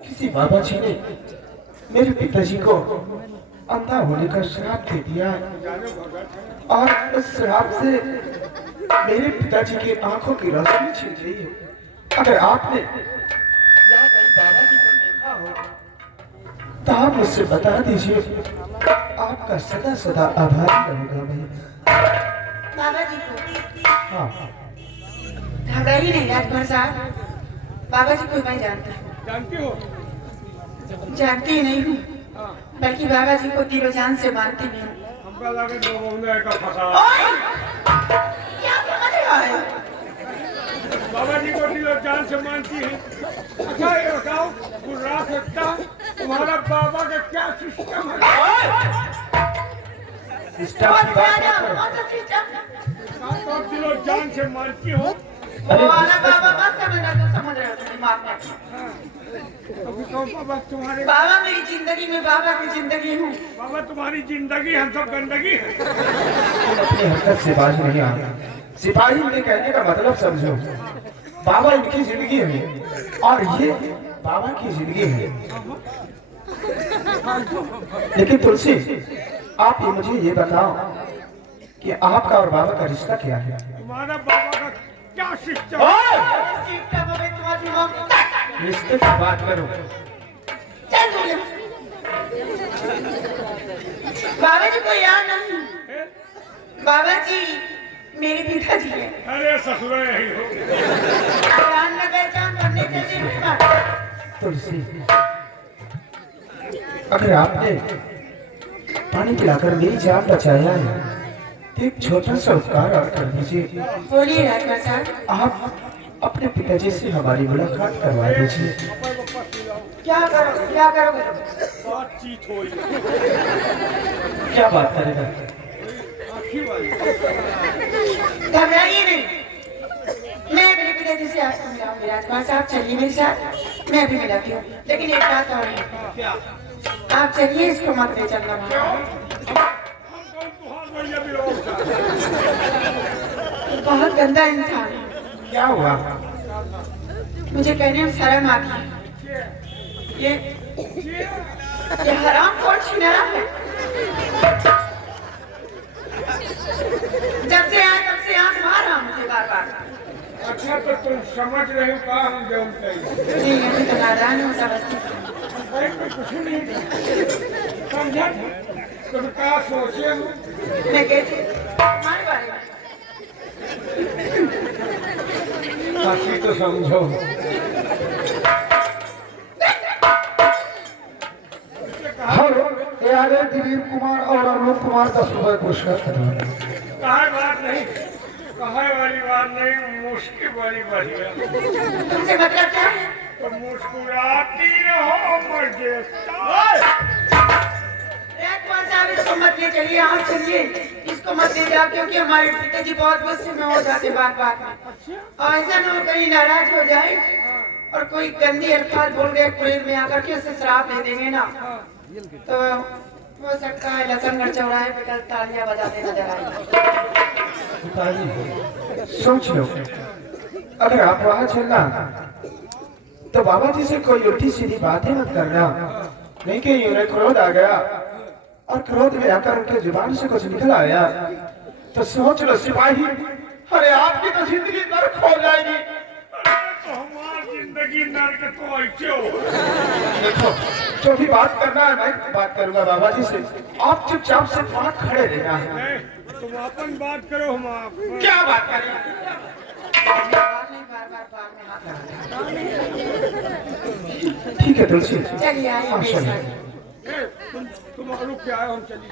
किसी बाबा जी ने मेरे पिताजी को अंधा होने का श्राप दे दिया और उस श्राप से मेरे पिताजी की आंखों की रोशनी छिन गई है। अगर आपने यहाँ कहीं बाबा जी को देखा हो तो आप मुझसे बता दीजिए। आपका सदा सदा आभारी रहूंगा मैं। बाबा जी को हाँ, घबराइए नहीं राजकुमार साहब। बाबा जी को मैं जानती हूँ। जानती हो? जानती ही नहीं हूँ बल्कि बाबा जी को दिलो जान से मानती भी हूँ। हमका लगे दो बंदे का फंसा। क्या समझ रहा है? बाबा जी को दिलो जान से मानती है। अच्छा ये बताओ, गुर्रा सकता तुम्हारा बाबा का क्या सिस्टम है? सिस्टम की बात मत करो। कौन सा सिस्टम? तो दिलो जान से मानती हो? वो वाला बाबा मत समझना तो समझ रहे हो तुम दिमाग में। अभी कौन बाबा तुम्हारे? बाबा मेरी जिंदगी में बाबा की जिंदगी हूँ। बाबा तुम्हारी जिंदगी हम सब गंदगी है। अपनी हरकत से बाज नहीं आना। सिपाही ने कहने का मतलब समझो। बाबा इनकी जिंदगी है और ये बाबा की जिंदगी है। लेकिन तुलसी, आप ये मुझे ये बताओ कि आपका और बाबा का रिश्ता क्या है? तुम्हारा बाबा का क्या सिस्टम? सिस्टम में तुम्हारी मौत तक। रिश्ते की बात करो। चल दूर। बाबा जी को याद नहीं। बाबा जी मेरे पिताजी हैं। अरे ससुरा यही हो। जान न पहचान करने के लिए नहीं बात। तुलसी, अगर आपने पानी पिलाकर मेरी जान बचाया है तो एक छोटा सा उपकार और कर दीजिए। बोलिए राजकुमार साहब। आप अपने पिताजी से हमारी मुलाकात करवा दीजिए। क्या करोगे? बातचीत हो क्या बात करेगा? घबराइए नहीं। मैं अपने पिताजी से आपको मिलाऊंगी। राजकुमार साहब चलिए मेरे साथ। मैं अभी मिलाती हूँ। लेकिन एक बात और है। आप चलिए, इसको मत ले चलना। बहुत गंदा इंसान है। क्या हुआ? मुझे कहने में शर्म आती है। ये हराम खोर छिनारा है। जब से आए तब से आंख मार रहा मुझे बार बार। अच्छा तो तुम समझ रहे हो कहा हम जानते हैं? जी अभी तो नादान हूँ समझती। कुछ नहीं समझा तुम क्या सोचे हो? मैं कहती हमारे बारे में काशी तो समझो। ये आ गए दिलीप कुमार और अनूप कुमार 10 रुपए पुरस्कार। कहा बात नहीं, कहा वाली बात नहीं, मुश्किल वाली बात है। तुमसे मतलब क्या है? तो मुस्कुराती रहो मुझे। साहब इसको मत ले चलिए, आप चलिए, इसको मत ले जाओ क्योंकि हमारे पिताजी बहुत गुस्से में हो जाते बात बात में, और ऐसा न हो कहीं नाराज हो जाए और कोई गंदी अल्फाज बोल गए प्रेम में आकर के उसे श्राप दे देंगे ना, तो हो सकता है लसनगढ़ चौराहे पे कल तालियां बजाते नजर आए। सोच लो, अगर आप वहां चलना तो बाबा जी से कोई उल्टी सीधी बातें मत करना, नहीं कि उन्हें क्रोध आ गया और क्रोध में आकर उनके जुबान से कुछ निकल आया तो सोच लो सिपाही, अरे आपकी तो जिंदगी नर्क हो जाएगी। तो हमारी जिंदगी नर्क तो ऐसे हो। देखो, जो भी बात करना है मैं बात करूंगा बाबा जी से, आप चुपचाप से वहां खड़े रहना है। तुम अपन बात करो, हम आप क्या बात करें? ठीक है तुलसी, चलिए आइए। तुम रुक के आए, हम चलिए।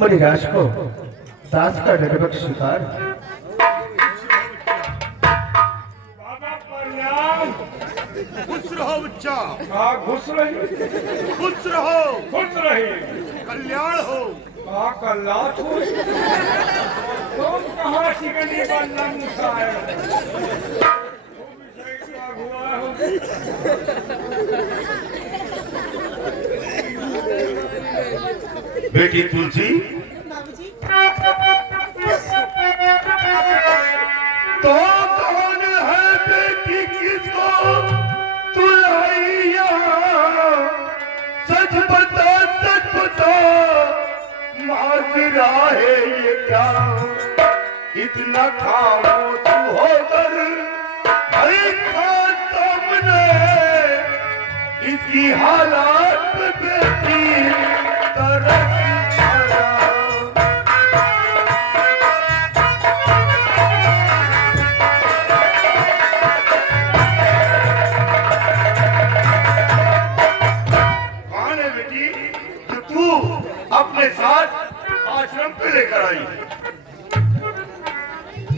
मणिराज को दास का डरबक शिकार। बाबा प्रणाम। खुश रहो बच्चा। कहा घुस रही, खुश रहो। खुश रही, कल्याण हो। कहा कल्लात हो। तुम कहाँ शिकनी बनना मुसाए हुआ हो। बेटी तुलसी, तो कौन है बेटी किसको तुलैया? सच बता, सच बता, माजरा है ये क्या? इतना खामो तू होकर भाई तुमने इसकी हालात बेटी तरफ अपने साथ आश्रम पे लेकर आई।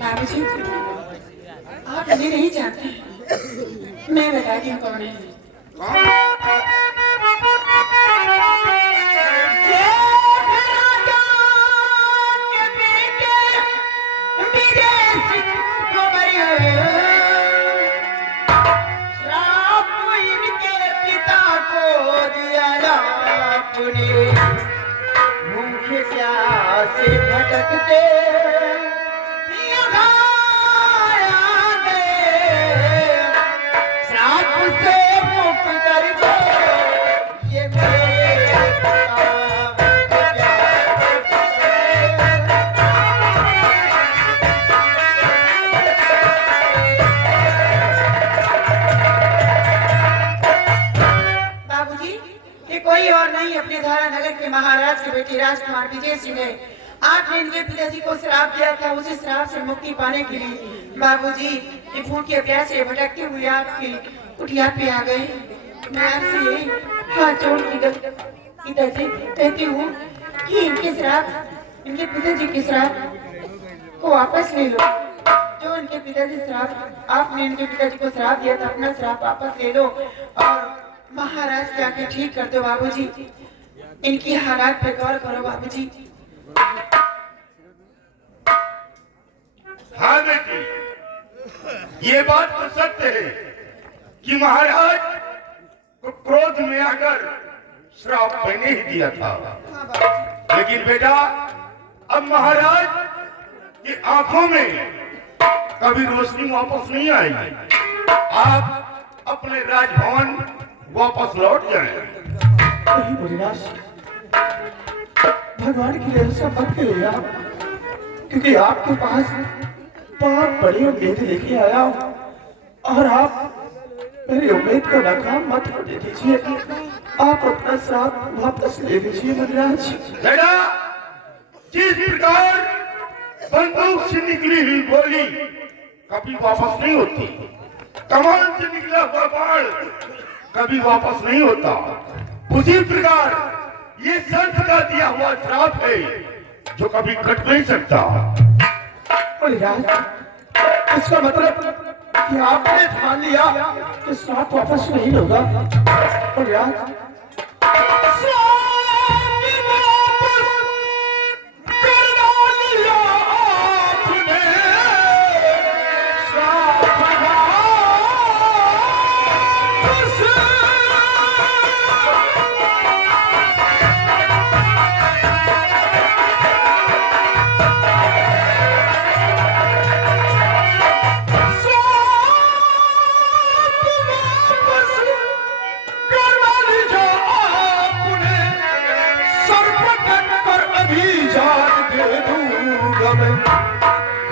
बाबूजी, आप मुझे नहीं जानते, मैं बताती हूँ कौन है। भूखे प्यासे भटकते श्राप से मुक्त करके कोई और नहीं अपने धारा नगर के महाराज के बेटे राजकुमार विजय सिंह है। आपने इनके पिताजी को श्राप दिया था, उसी श्राप से मुक्ति पाने के लिए बाबूजी ये भूख के प्यास से भटकते हुए आपकी कुटिया पे आ गए। मैं आपसे यही हाथ जोड़ के पिताजी कहती हूँ कि इनके श्राप, इनके पिताजी के श्राप को वापस ले लो। जो इनके पिताजी श्राप, आपने इनके पिताजी को श्राप दिया था, अपना श्राप वापस ले लो और महाराज के आके ठीक कर दो बाबूजी। इनकी हालात पे गौर करो बाबूजी। हाँ बेटी, ये बात तो सत्य है कि महाराज को क्रोध में आकर श्राप मैंने ही दिया था, लेकिन बेटा अब महाराज की आंखों में कभी रोशनी वापस नहीं आएगी। आप अपने राजभवन वापस लौट जाएं। नहीं मुनिराज, भगवान की लिए ऐसा मत करिए आप, क्योंकि आपके पास बहुत बड़ी उम्मीद लेके आया हूँ और आप मेरी उम्मीद को नाकाम मत होने दीजिए। आप अपना श्राप वापस ले लीजिए मुनिराज। बेटा, जिस प्रकार बंदूक से निकली हुई गोली कभी वापस नहीं होती, कमान से निकला हुआ बाण कभी वापस नहीं होता, उसी प्रकार ये संत का दिया हुआ श्राप है जो कभी कट नहीं सकता। मुनिराज, इसका मतलब कि आपने ठान लिया कि श्राप वापस नहीं होगा। मुनिराज,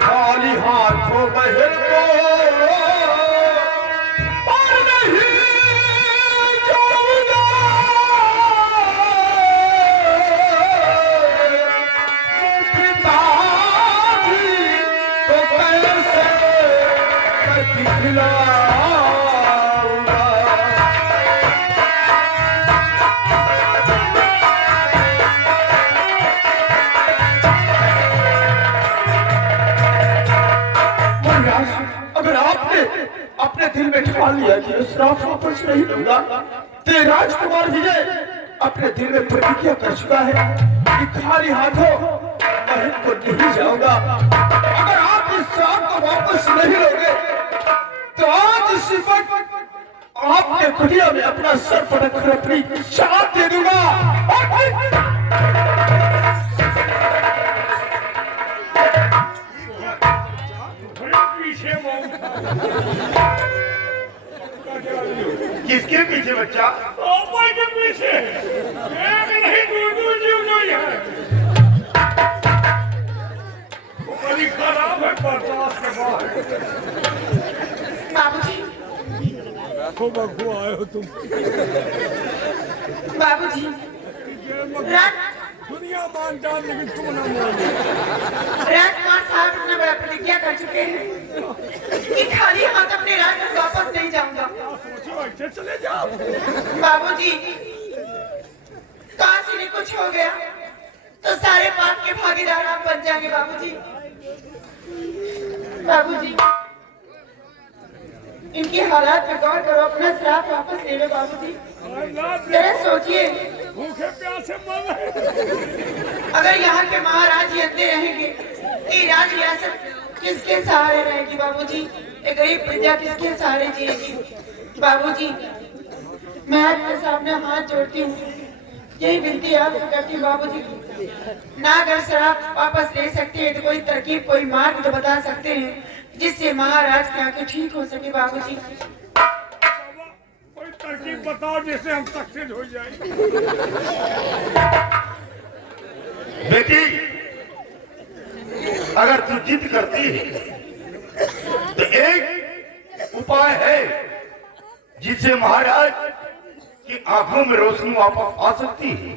खाली हाथों बहर को और नहीं जाऊंगा। पिताजी तो कैसे खिलाऊंगा। अगर आपने अपने दिल में ठान लिया कि श्राप वापस नहीं लूंगा, तो राजकुमार विजय अपने दिल में प्रतिज्ञा कर चुका है कि खाली हाथों महल को नहीं जाऊंगा। अगर आप इस श्राप को वापस नहीं लोगे तो आज इसी वक्त आपके कुटिया में अपना सर पटक कर अपनी जान दे दूंगा। किसके पीछे बच्चा? के पीछे एक नहीं दूर जीव जो है बड़ी खराब है, बर्दाश्त के बाहर। बाबूजी, बगू आए हो तुम। बाबूजी, दुनिया मानता लेकिन तुम ना मान। राजकुमार साहब इतना बड़ा प्रतिज्ञा कर चुके हैं कि खाली हाथ अपने राज में वापस नहीं जाऊंगा। चले जाओ बाबूजी, काशी में कुछ हो गया तो सारे पाप के भागीदार आप बन जाएंगे। बाबूजी, बाबूजी, इनकी हालात पे गौर करो, अपना श्राप वापस ले लो। बाबूजी, जरा सोचिए, भूखे प्यासे मर रहे। अगर यहाँ के महाराज ही अंधे रहेंगे तो राज रियासत किसके सहारे रहेगी? बाबूजी, एक गरीब प्रजा किसके सहारे जिएगी? बाबूजी, मैं आपके सामने हाथ जोड़ती हूँ, यही विनती आपसे करती हूँ बाबूजी, ना अगर श्राप वापस ले सकते हैं तो कोई तरकीब, कोई मार्ग तो बता सकते हैं जिससे महाराज के आके ठीक हो सके। बाबूजी, कोई तरकीब बताओ जिससे हम सक्सेस हो जाए। बेटी, अगर तू जिद करती है तो एक उपाय है जिससे महाराज कि आंखों में रोशनी वापस आ सकती है।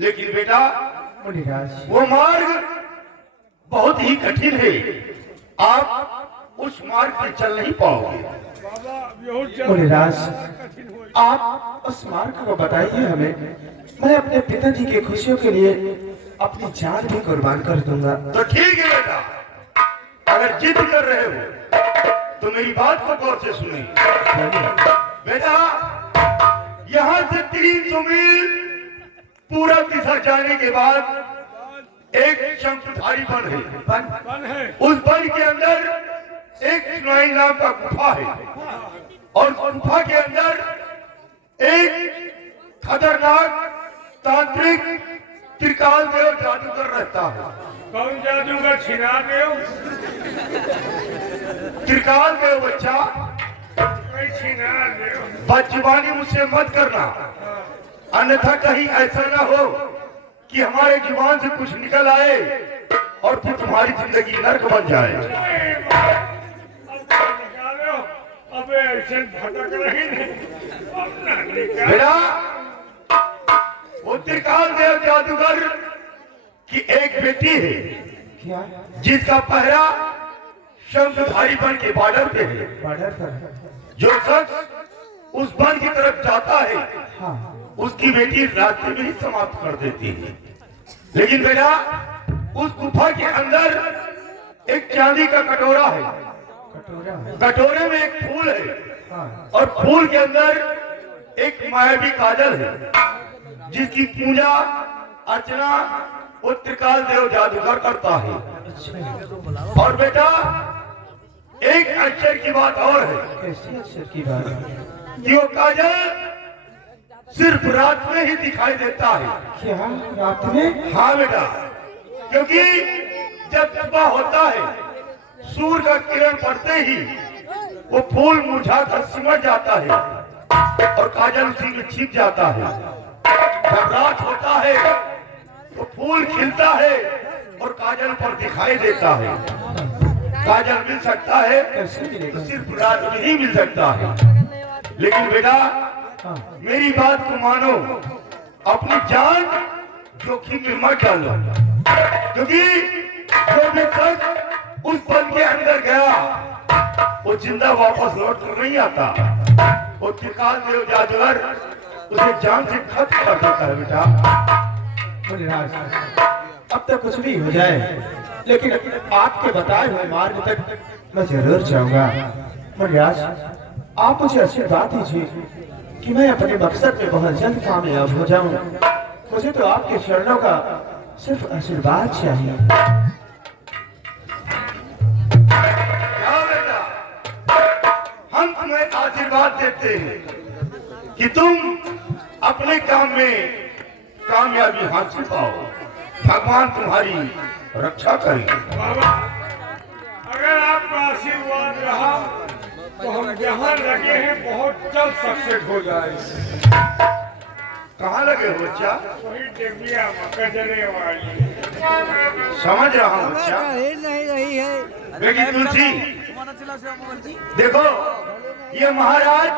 लेकिन बेटा मुनिराज वो मार्ग बहुत ही कठिन है, आप उस मार्ग पर चल नहीं पाओगे। मुनिराज आप उस मार्ग को बताइए हमें, मैं अपने पिताजी की खुशियों के लिए अपनी जान भी कुर्बान कर दूंगा। तो ठीक है बेटा, अगर जिद कर रहे हो तो मेरी बात को गौर से सुनिए। बेटा यहाँ से 300 मील पूरब दिशा जाने के बाद एक शंकुधारी वन है। उस वन के अंदर एक सुनाई नाम का गुफा है और गुफा के अंदर एक खतरनाक तांत्रिक त्रिकाल देव जादूगर रहता है। कौन जादूगर? छिना देव? त्रिकाल देव बच्चा, छिना देव। बदजुबानी मुझसे मत करना, अन्यथा कहीं ऐसा ना हो कि हमारे जुबान से कुछ निकल आए और फिर तुम्हारी जिंदगी नर्क बन जाए। अब ऐसे भटक रही नहीं। बेटा वो त्रिकाल देव जादूगर की एक बेटी है क्या? जिसका पहरा शंखधारी वन के बॉर्डर पे है। बॉर्डर पर? जो शख्स उस वन की तरफ जाता है हाँ। उसकी बेटी रास्ते में ही समाप्त कर देती है। लेकिन बेटा उस गुफा के अंदर एक चांदी का कटोरा है। कटोरा? कटोरे में एक फूल है हाँ। और फूल के अंदर एक मायावी काजल है जिसकी पूजा अर्चना वो त्रिकाल देव जादूगर करता है। और बेटा एक आश्चर्य की बात और है। कैसी आश्चर्य की बात? कि वो काजल सिर्फ रात में ही दिखाई देता है। क्या रात में? हाँ बेटा, क्योंकि जब सुबह होता है सूर्य का किरण पड़ते ही वो फूल मुरझा कर सिमट जाता है और काजल उसी में छिप जाता है। जब रात होता है तो फूल खिलता है और काजल पर दिखाई देता है। काजल मिल सकता है तो सिर्फ रात में ही मिल सकता है। लेकिन बेटा मेरी बात को मानो, अपनी जान जोखिम में मत डालो, क्योंकि जो भी शख्स उस पल के अंदर गया वो जिंदा वापस लौट कर नहीं आता। वो त्रिकाल देव जादूगर उसे जान से खत्म कर देता है। बेटा मुनिराज अब तक कुछ भी हो जाए लेकिन आपके बताए हुए मार्ग तक मैं जरूर जाऊंगा। मुनिराज आप मुझे आशीर्वाद दीजिए कि मैं अपने मकसद में बहुत जल्द कामयाब हो जाऊं। मुझे तो आपके चरणों का सिर्फ आशीर्वाद चाहिए। क्या बेटा, हम तुम्हें आशीर्वाद देते हैं कि तुम अपने काम में कामयाबी हासिल पाओ। भगवान तुम्हारी रक्षा करेंगे। बाबा अगर आपका आशीर्वाद रहा तो हम जहाँ लगे हैं बहुत जल्द सक्सेस हो जाएंगे। कहाँ लगे हो बच्चा? वही डेबिया कजरे वाली। समझ रहा हूँ बच्चा। बेटी तुलसी देखो, ये महाराज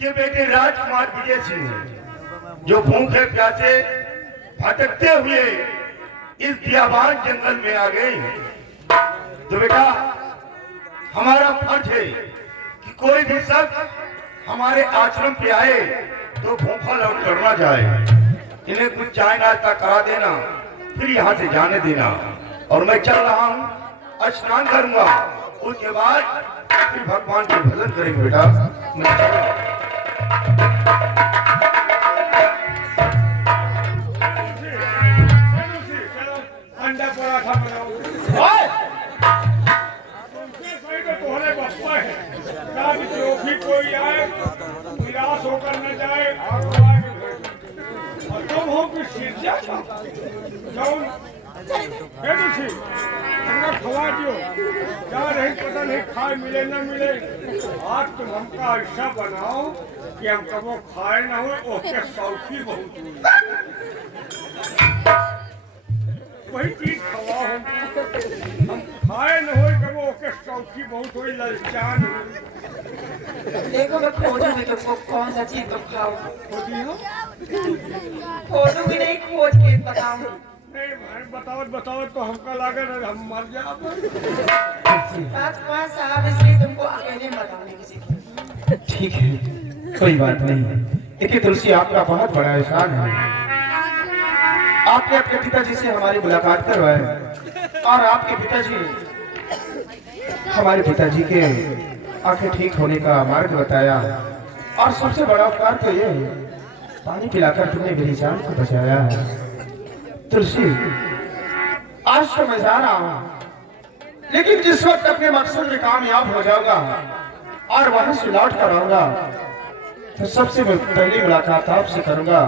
के बेटे राजकुमार विजय सिंह हैं जो भूखे प्यासे भटकते हुए इस बियाबान जंगल में आ गए हैं। तो बेटा हमारा फर्ज है कि कोई भी शख्स हमारे आश्रम पे आए तो भूखा लौट कर ना जाए। इन्हें कुछ चाय नाश्ता करा देना, फिर यहाँ से जाने देना। और मैं चल रहा हूँ, स्नान करूंगा, उसके बाद फिर भगवान के भजन करेंगे। बेटा मैं चल रहा हूं। अंडा पराठा बनाओ। तोहरे बप्पा है ताकि जो भी कोई आए निराश होकर न जाए और तुम हो कि सिरजा खवा दियो क्या रही पता नहीं खाए मिले न मिले। आज तुम हमका ऐसा बनाओ कि हम कबो खाए न हो उसके शौकी बहुत हुई। वही चीज खवा हम खाए न हो कबो ओके शौकी बहुत होई ललचान देखो मैं खोजूंगी तुमको कौन सा चीज तुम खाओ। खोजूंगी नहीं, खोज के बताऊंगी। नहीं भाई बताओ तो हमका लागत हम मर जाए। राजकुमार साहब इसलिए तुमको अकेले बताऊंगी किसी की। ठीक है, कोई बात नहीं। देखिए तुलसी, आपका बहुत बड़ा एहसान है। आपने अपने पिताजी से हमारी मुलाकात करवाई और आपके पिताजी हमारे पिताजी के आंखें ठीक होने का मार्ग बताया। और सबसे बड़ा उपकार तो ये है, पानी पिलाकर तुमने मेरी जान को बचाया है। तुलसी, आज तो मैं जा रहा हूँ, लेकिन जिस वक्त अपने मकसद में कामयाब हो जाऊंगा और वहां से लौट कर आऊंगा तो सबसे पहली मुलाकात आपसे करूंगा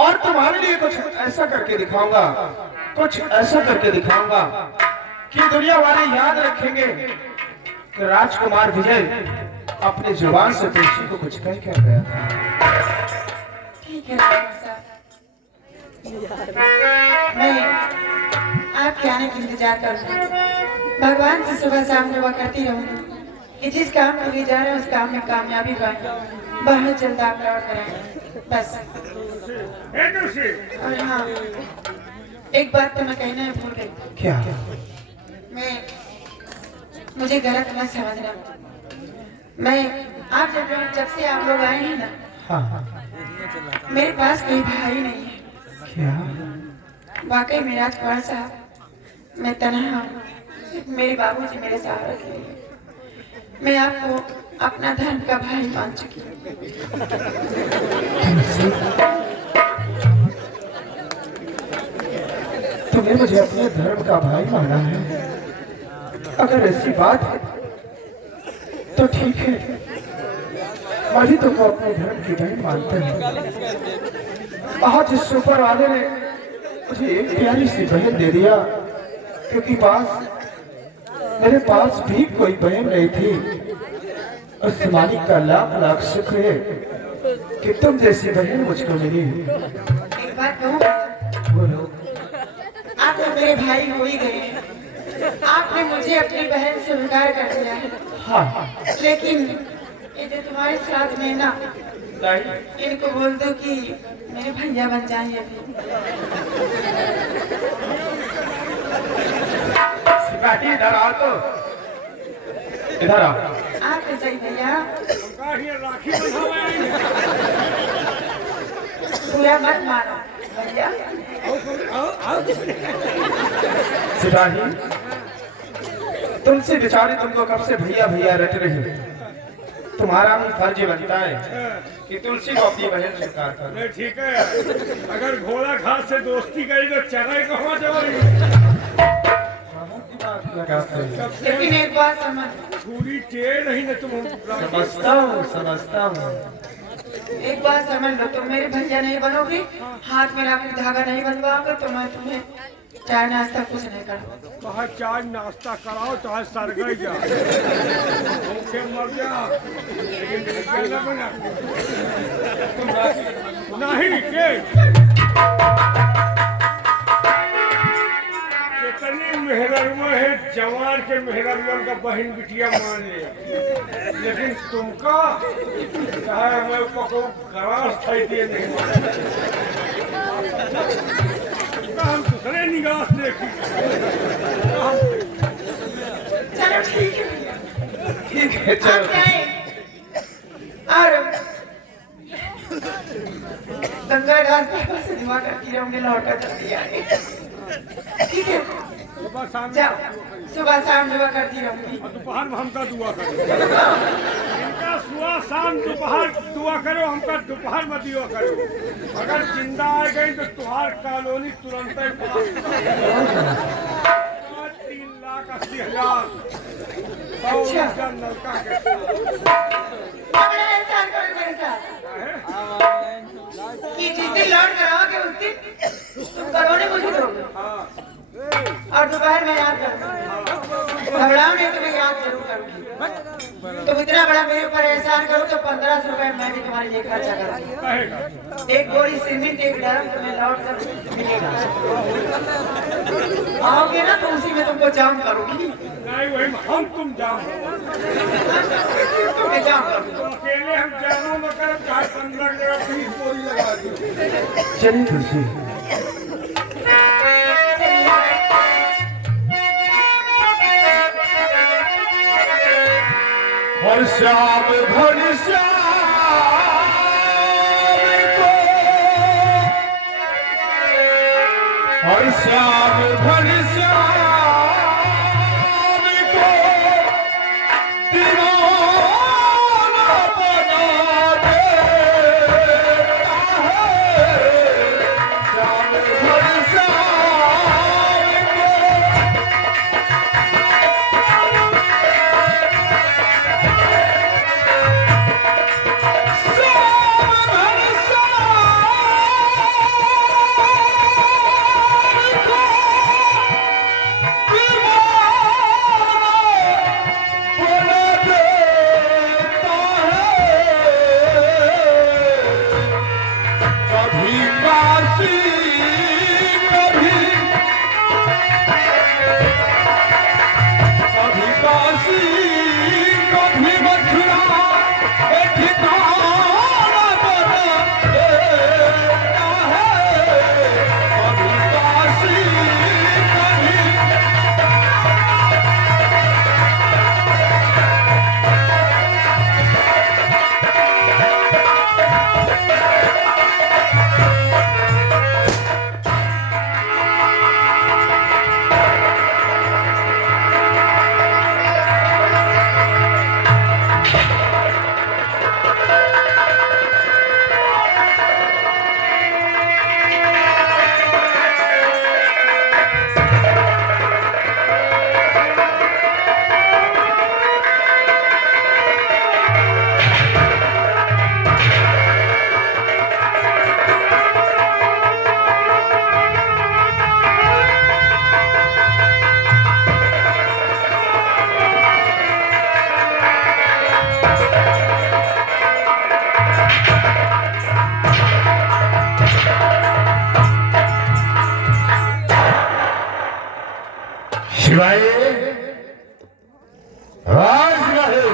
और तुम्हारे लिए कुछ ऐसा करके दिखाऊंगा, कुछ ऐसा करके दिखाऊंगा कि दुनिया वाले याद रखेंगे कि राजकुमार विजय अपने जुबान से तुलसी को कुछ कह कर गया था। ठीक है साहब, मैं आपके आने का इंतजार करूंगी। भगवान से सुबह शाम दुआ करती रहूंगी कि जिस काम के लिए जा रहे हैं उस काम में कामयाबी पाए, बहुत जल्द आप लौट कर आएं। बस। और हाँ, एक बात तो मैं कहना है भूल गई। क्या? मुझे गलत मत समझना। मैं आप जब से आप लोग आए हैं ना, हाँ। मेरे पास कोई भाई नहीं है। क्या? वाकई में राजकुमार साहब, मैं तन्हा हूँ। सिर्फ मेरे बाबूजी मेरे सहारा थे। मैं आपको अपना धर्म का भाई मान चुकी हूँ। तुम्हें मुझे अपने धर्म का भाई माना है? अगर ऐसी बात है तो ठीक है, मैं भी तुमको अपने धर्म की बहन मानता हूँ। आज इस ऊपर वाले ने मुझे एक प्यारी सी बहन दे दिया, क्योंकि मेरे पास भी कोई बहन नहीं थी। उस मालिक का लाख लाख शुक्र है कि तुम जैसी बहन मुझको मिली। एक बात कहूँ, बोलो। आप तो मेरे भाई हो ही गए हैं। आपने मुझे अपनी बहन से स्वीकार कर दिया है। हाँ। लेकिन ये जो तुम्हारे साथ में ना, इनको बोल दो कि मेरे भैया बन जाएंगे अभी। सिपाही इधर आओ तो, इधर आओ। आप सही भैया, राखी बंधवाएंगे। पूरा मत मानो भैया। सिपाही, तुमसे बेचारे तुमको कब से भैया भैया रट रहे। तुम्हारा भी फर्ज बनता है कि तुलसी को अपनी बहन स्वीकार करो। नहीं ठीक है, अगर घोड़ा घास से दोस्ती करी तो चराई कहाँ जाएगी? लेकिन एक बात समझ, पूरी टेढ़ नहीं ना तुम। समझता हूँ। एक बात समझ लो, तुम मेरे भैया नहीं बनोगे, हाथ में लाकर धागा नहीं बनवाओगे तो मैं तुम्हें चाय नाश्ता कुछ नहीं करूँगा। कहा चाय नाश्ता कराओ चाहे सर गई जा, भूखे मर जा, लेकिन खाना बना नहीं के। कितनी मेहरबा है, जवान के मेहरबा का बहन बिटिया मान लिया, लेकिन तुमका चाहे मैं पको गरास खाई दिए नहीं हम दूसरे निगाह से देखी। चलो ठीक है, ठीक है, आप चलो। जाएं और गंगा दास बाबा से दुआ करती रहूंगी, लौटा जल्दी आए। ठीक है, सुबह शाम जाओ, सुबह शाम दुआ करती रहूंगी। दोपहर में हमका दुआ करो, इनका सुबह शाम दोपहर दुआ करो, हमका दोपहर में दुआ करो। अगर जिंदा आ गई तो तुम्हार कॉलोनी तुरंत ही 3,80,000 अच्छा। नलका के बड़ा एहसान करो मेरे साथ कि जिस दिन लौट कर आओगे उस दिन तुम करोड़े मुझे दोगे और दोपहर में याद करूंगी। घबराओ नहीं तो मैं याद जरूर करूंगी। तुम इतना बड़ा मेरे ऊपर एहसान करो तो 1500 रुपए मैं भी तुम्हारे लिए खर्चा करती हूँ। एक बोरी सीमेंट एक ड्रम तुम्हें लौट कर मिलेगा। आओगे ना तो उसी में तुमको जाम करूंगी। नहीं वही हम तुम जाओ तुम्हें जाम करूंगी। तो अकेले हम जानो मगर 15 का 20 बोरी लगा दो। चलिए तुलसी। और श्याम घन श्याम को, और श्याम घन श्याम को दीवाना बना देता है। श्याम घन श्याम को शिवाय आज नहीं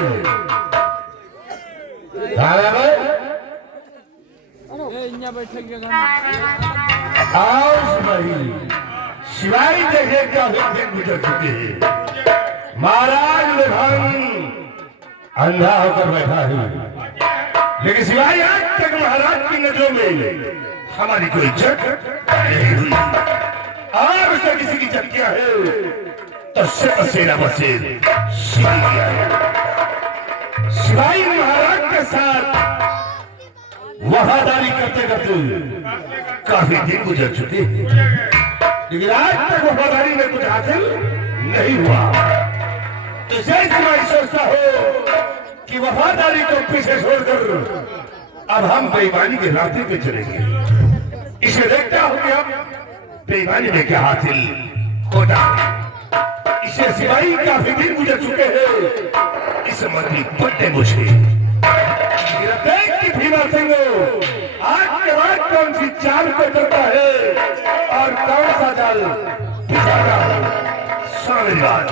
आज नहीं शिवाय देखे क्या हुआ दिन गुजर चुके हैं। महाराज लुभानी अंधा होकर बैठा है, लेकिन सिवाय आज तक महाराज की नजरों में हमारी कोई इज्जत नहीं हुई। और उसे किसी की चक्किया है तो सेना बसेर किया है। शिवाई महाराज के साथ वफादारी करते करते काफी दिन गुजर चुके हैं, लेकिन आज तक वफादारी में कुछ हासिल नहीं हुआ। तो जैसे शिवाई सोचता हो कि वफादारी को पीछे छोड़कर अब हम बेईमानी के रास्ते पे चलेंगे। इसे देखता हूं कि हम बेईमानी में क्या हासिल होता है। इसे सिवाई काफी दिन गुजर चुके हैं, इस मंत्री पट्टे मुझे देख की भीमा सिंह आज के बाद कौन सी चाल पे चलता है और कौन सा जाल बिछाना स्वामी बात।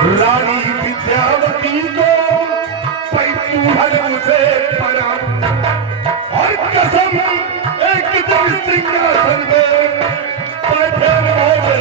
रानी विद्यावती को पैतूहर से पड़ा और कसम एक दिन सिंहासन में बैठे मोरे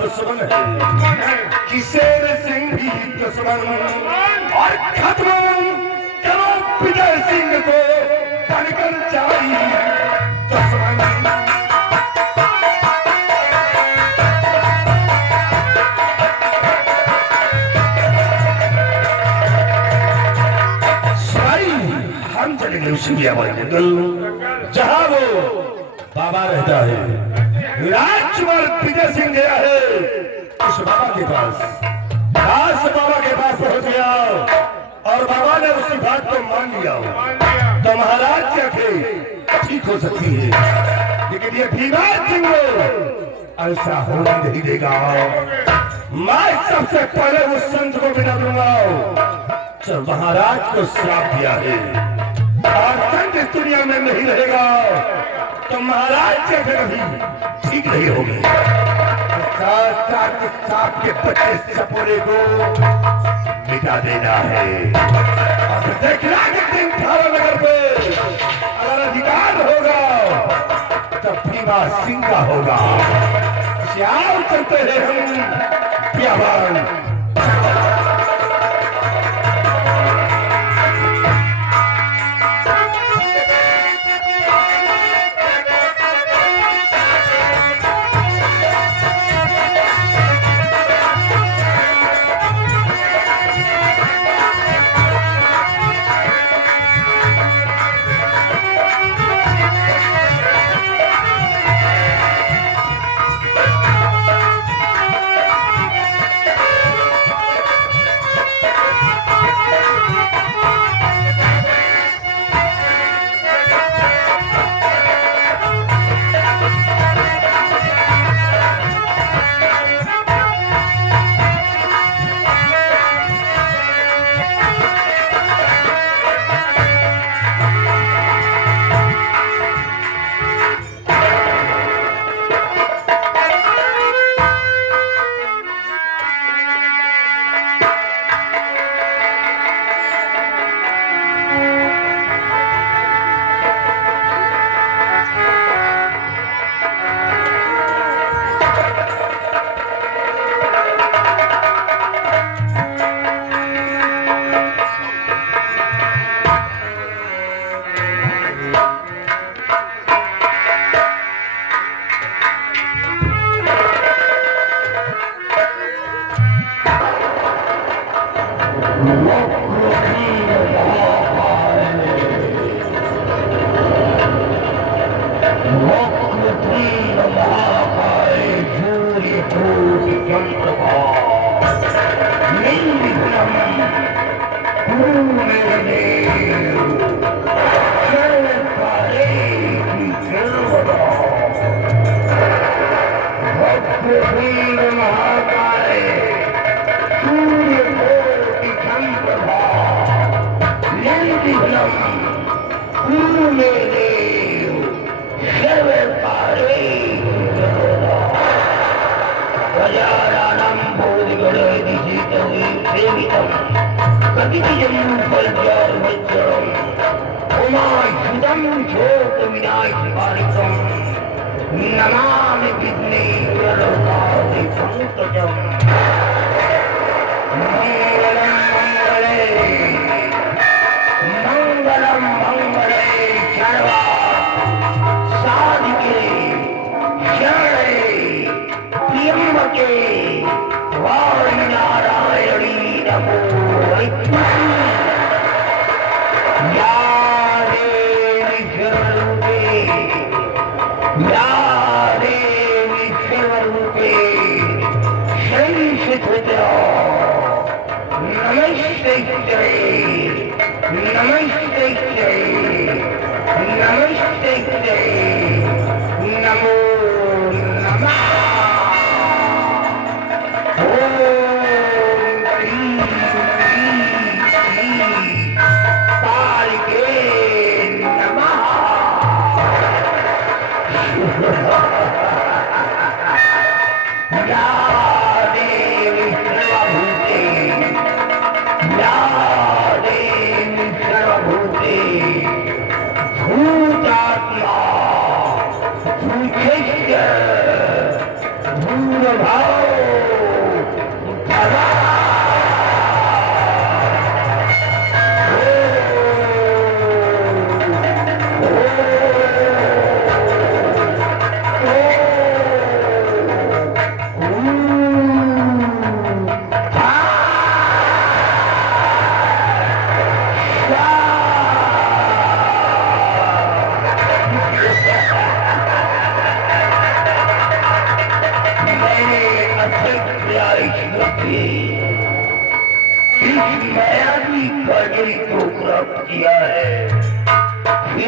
दुश्मन है कि शेर सिंह भी दुश्मन और खत्म करो विजय सिंह को बनकर जाई दुश्मन। हम चलेंगे उसी जंगल जहां वो बाबा रहता है। राजकुमार विजय सिंह गया है उस बाबा के पास, आज बाबा के पास पहुंच गया और बाबा ने उसकी बात को मान लिया तो महाराज की आंखें ठीक हो सकती है, लेकिन ये भीमराव सिंह ऐसा होने नहीं देगा। मैं सबसे पहले उस संत को बिना दूंगा जो महाराज को श्राप दिया है और संत इस दुनिया में नहीं रहेगा तो महाराज के घर भी ठीक नहीं होगी। सांप के बच्चे सपोरे को मिटा देना है और देखना कि दिन नगर पे अगर अधिकार होगा तो भीमा सिंह का होगा। आओ चलते हैं हम बियाबान। मंगलम मंगले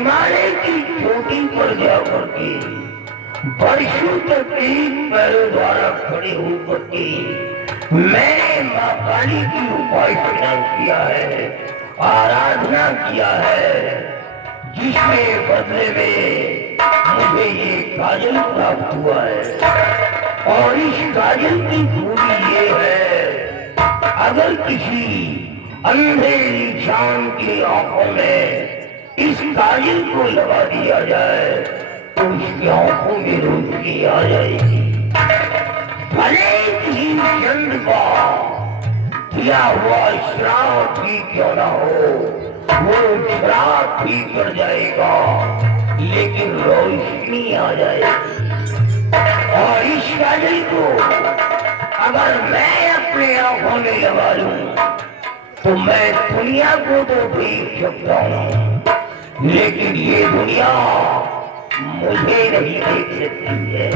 हिमालय की चोटी पर जाकर के वर्षों तक एक पैरों द्वारा खड़े होकर के मैंने माँ काली की उपासना किया है, आराधना किया है, जिसके बदले में मुझे ये काजल प्राप्त हुआ है। और इस काजल की खूबी ये है, अगर किसी अंधे इंसान की आंखों में इस काजल को लगा दिया जाए तो उसकी आंखों में रोशनी आ जाएगी। भले ही चंद्र का दिया हुआ श्राप भी क्यों ना हो, वो श्राप भी कर जाएगा, लेकिन रोशनी आ जाएगी। और इस काजल को अगर मैं अपने आंखों में लगा लूं तो मैं दुनिया को तो देख सकता हूं, लेकिन ये दुनिया मुझे नहीं देख सकती है।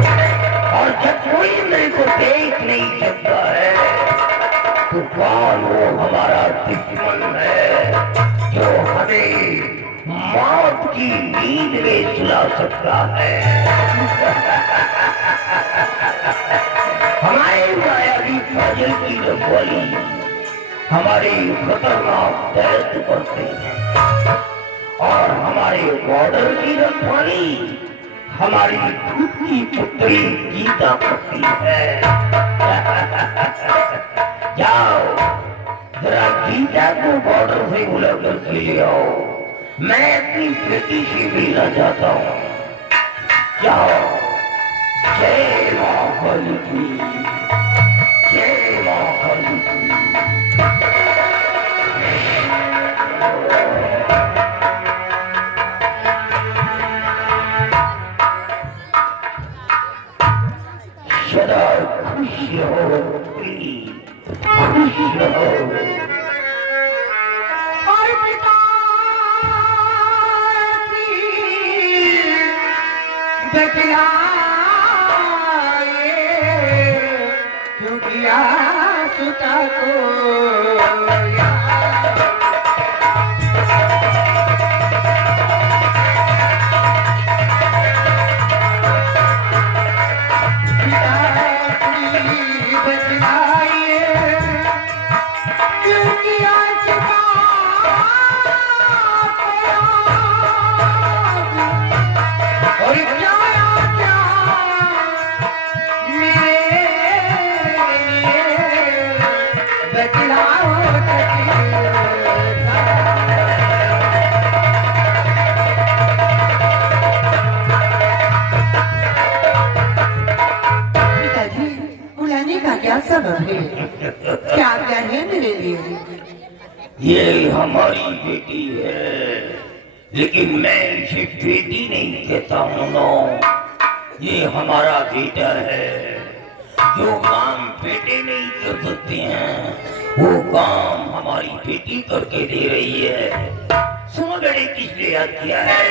और जब कोई मेरे को देख नहीं सकता है तो कौन वो हमारा दुश्मन है जो हमें मौत की नींद में सुला सकता है। हमारे मायावी काजल की रखवाली हमारे खतरनाक दर्द करते हैं और हमारे बॉर्डर की रखवाली हमारी खुद की पुत्री गीता करती है। जाओ जरा गीता को बॉर्डर से बुला करके ले आओ, मैं अपनी बेटी से मिलना चाहता हूँ। जाओ। जय मां काली की, जय मां काली की। सदा खुश रहो, खुश रहो। और पिता बतलाए क्यों किया सुता को क्या क्या है मेरे लिए? ये हमारी बेटी है, लेकिन मैं इसे बेटी नहीं कहता हूँ ना, ये हमारा बेटा है। जो काम बेटे नहीं कर सकते हैं वो काम हमारी बेटी करके दे रही है। सुनो बेटे किसने याद किया है?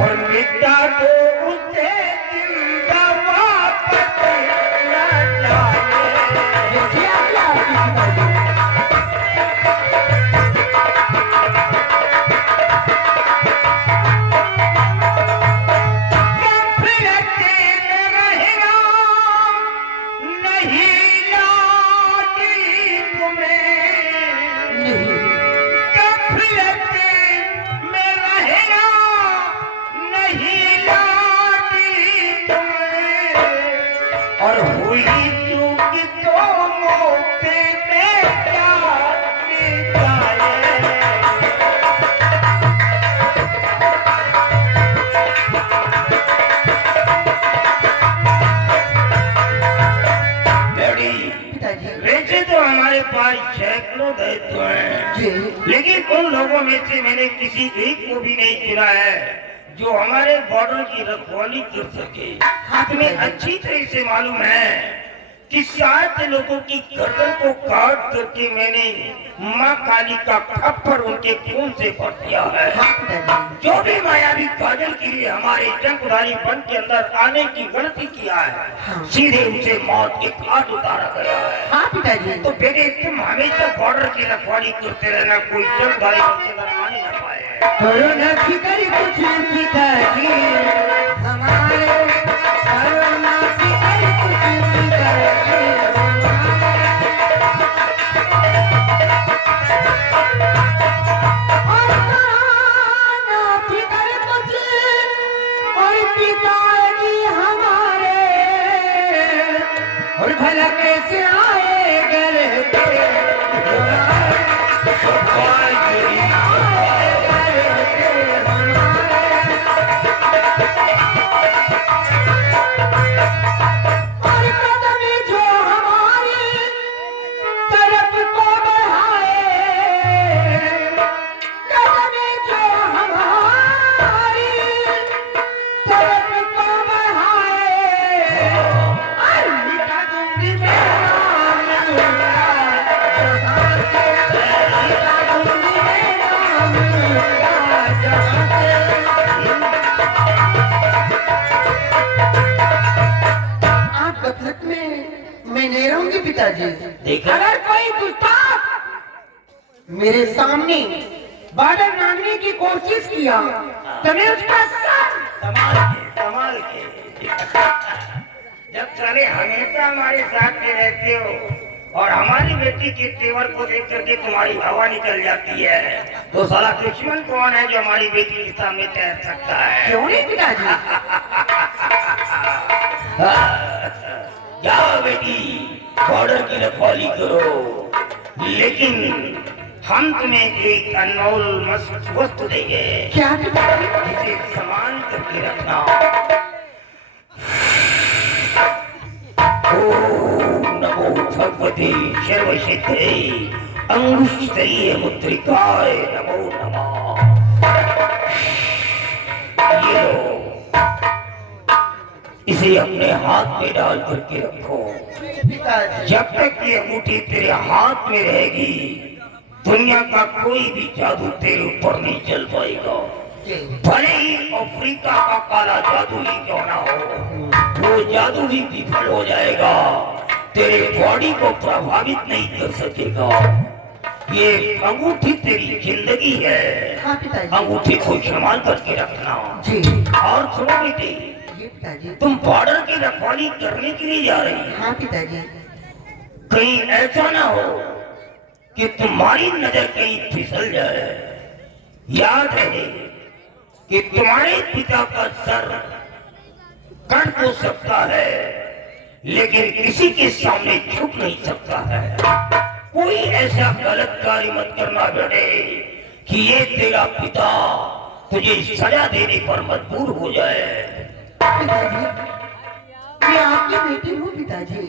और बेटा को लोगों में से मैंने किसी एक को भी नहीं चुना है जो हमारे बॉर्डर की रखवाली कर सके। तुम्हें अच्छी तरह से मालूम है कि 7 लोगों की गर्दन को काट करके मैंने माँ काली का खप्पर उनके खून से भर दिया है। जो भी मायावी काजल के लिए हमारे जंगधारी वन के अंदर आने की गलती किया है, सीधे उसे मौत के घाट उतारा गया है। हाँ पिताजी। तो बेटे तुम हमेशा बॉर्डर की रखवाली करते रहना, कोई जंगधारी वन के अंदर आने न पाए। कोरोना फिकर कुछ पिताजी हमारे, कोरोना फिकर कुछ पिताजी और भला कैसे आए घर पे और कदम जो हमारी तरफ को बढ़ाए, कदम जो हमारी तरफ को बढ़ाए, और मिटा दूंगी मैं नाम जहाँ से, मिटा दूंगी मैं नाम जहाँ से। आप गफलत में मैं नहीं रहूंगी पिताजी। अगर कोई गुस्ताख मेरे सामने बॉर्डर मांगने की कोशिश किया तो मैं उसका सर संभाल के जब साले हमेशा हमारे साथ में रहते हो और हमारी बेटी के तेवर को देख करके तुम्हारी हवा निकल जाती है, तो साला दुश्मन कौन है जो हमारी बेटी के सामने तैर सकता है? क्यों नहीं पिताजी? जाओ बेटी, बॉर्डर की रखवाली करो, लेकिन हम तुम्हें एक अनमोल वस्तु देंगे। क्या पिताजी? इसे संभाल करके रखना। ओम नमो भगवते सर्वसिद्धे अंगुष्ठरीय मुद्रिकाय नमो नमः। ये लो, इसे अपने हाथ में डाल करके रखो। जब तक ये अंगूठी तेरे हाथ में रहेगी, दुनिया का कोई भी जादू तेरे ऊपर नहीं चल पाएगा। भले ही अफ्रीका का काला जादू ही क्यों ना हो, वो जादू भी विफल हो जाएगा, तेरे बॉडी को प्रभावित नहीं कर सकेगा। ये अंगूठी तेरी जिंदगी है। हाँ पिताजी। अंगूठी को संभाल करके रखना। जी। और सुनो बेटी, पिताजी। तुम बॉर्डर की रखवाली करने के लिए जा रही हो। हाँ पिताजी। कहीं ऐसा ना हो कि तुम्हारी नजर कहीं फिसल जाए। याद है कि तुम्हारे पिता का सर कट हो सकता है, लेकिन किसी के सामने झुक नहीं सकता है। कोई ऐसा गलत कार्य मत करना बेटे कि ये तेरा पिता तुझे सजा देने पर मजबूर हो जाए। पिताजी, मैं आपकी बेटी हूँ पिताजी,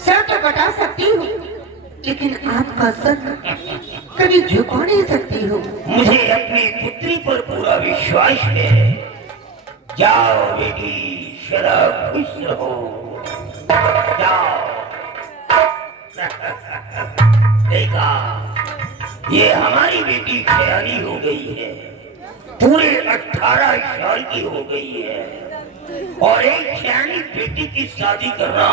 सर तो कटा सकती हूँ, लेकिन आपका सर कभी झुका नहीं सकती हूँ। मुझे अपनी पुत्री पर पूरा विश्वास है। जाओ बेटी, सदा खुश रहो। जाओ। देखा, ये हमारी बेटी खयाली हो गई है, पूरे 18 साल की हो गई है, और एक खयाली बेटी की शादी करना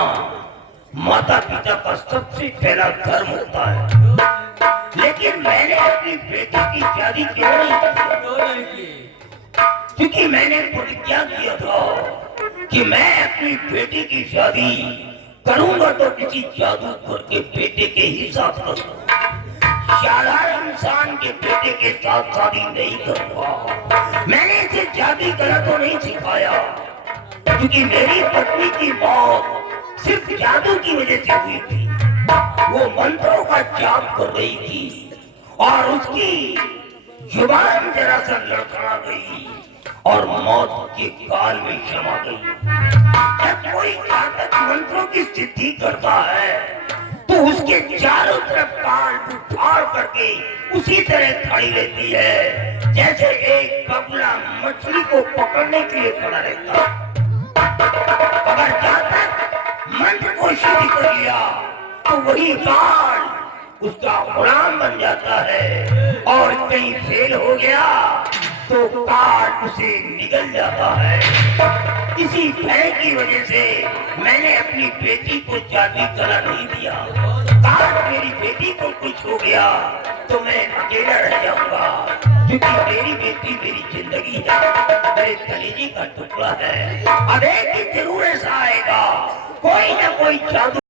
माता पिता का सबसे पहला धर्म होता है। लेकिन मैंने अपनी बेटी की शादी क्यों नहीं की? क्योंकि मैंने प्रतिज्ञा किया था कि मैं अपनी बेटी की शादी करूंगा तो किसी जादूगर के बेटे के ही साथ करूंगा, साधारण इंसान के बेटे के साथ शादी नहीं करूंगा। मैंने इसे जादू कला तो नहीं सिखाया, क्योंकि मेरी पत्नी की मौत सिर्फ जादू की वजह से हुई थी। वो मंत्रों का जाप कर रही थी और उसकी जुबान जरा सा लड़खड़ा गई और मौत के काल में क्षमा गई। जब कोई घातक मंत्रों की सिद्धि करता है तो उसके चारों तरफ काल उठाड़ करके उसी तरह खड़ी रहती है जैसे एक बगुला मछली को पकड़ने के लिए खड़ा रहता है। अगर जहां तक मंत्र को सिद्ध कर लिया तो वही काल उसका गुलाम बन जाता है, और कहीं फेल हो गया तो काल उसे निगल जाता है। इसी भय की वजह से मैंने अपनी बेटी को शादी करा नहीं दिया। काश मेरी बेटी को कुछ हो गया तो मैं अकेला रह जाऊंगा, क्योंकि मेरी बेटी मेरी जिंदगी है, मेरे कलेजे का टुकड़ा है। अब एक दिन जरूर ऐसा आएगा, कोई ना कोई जादू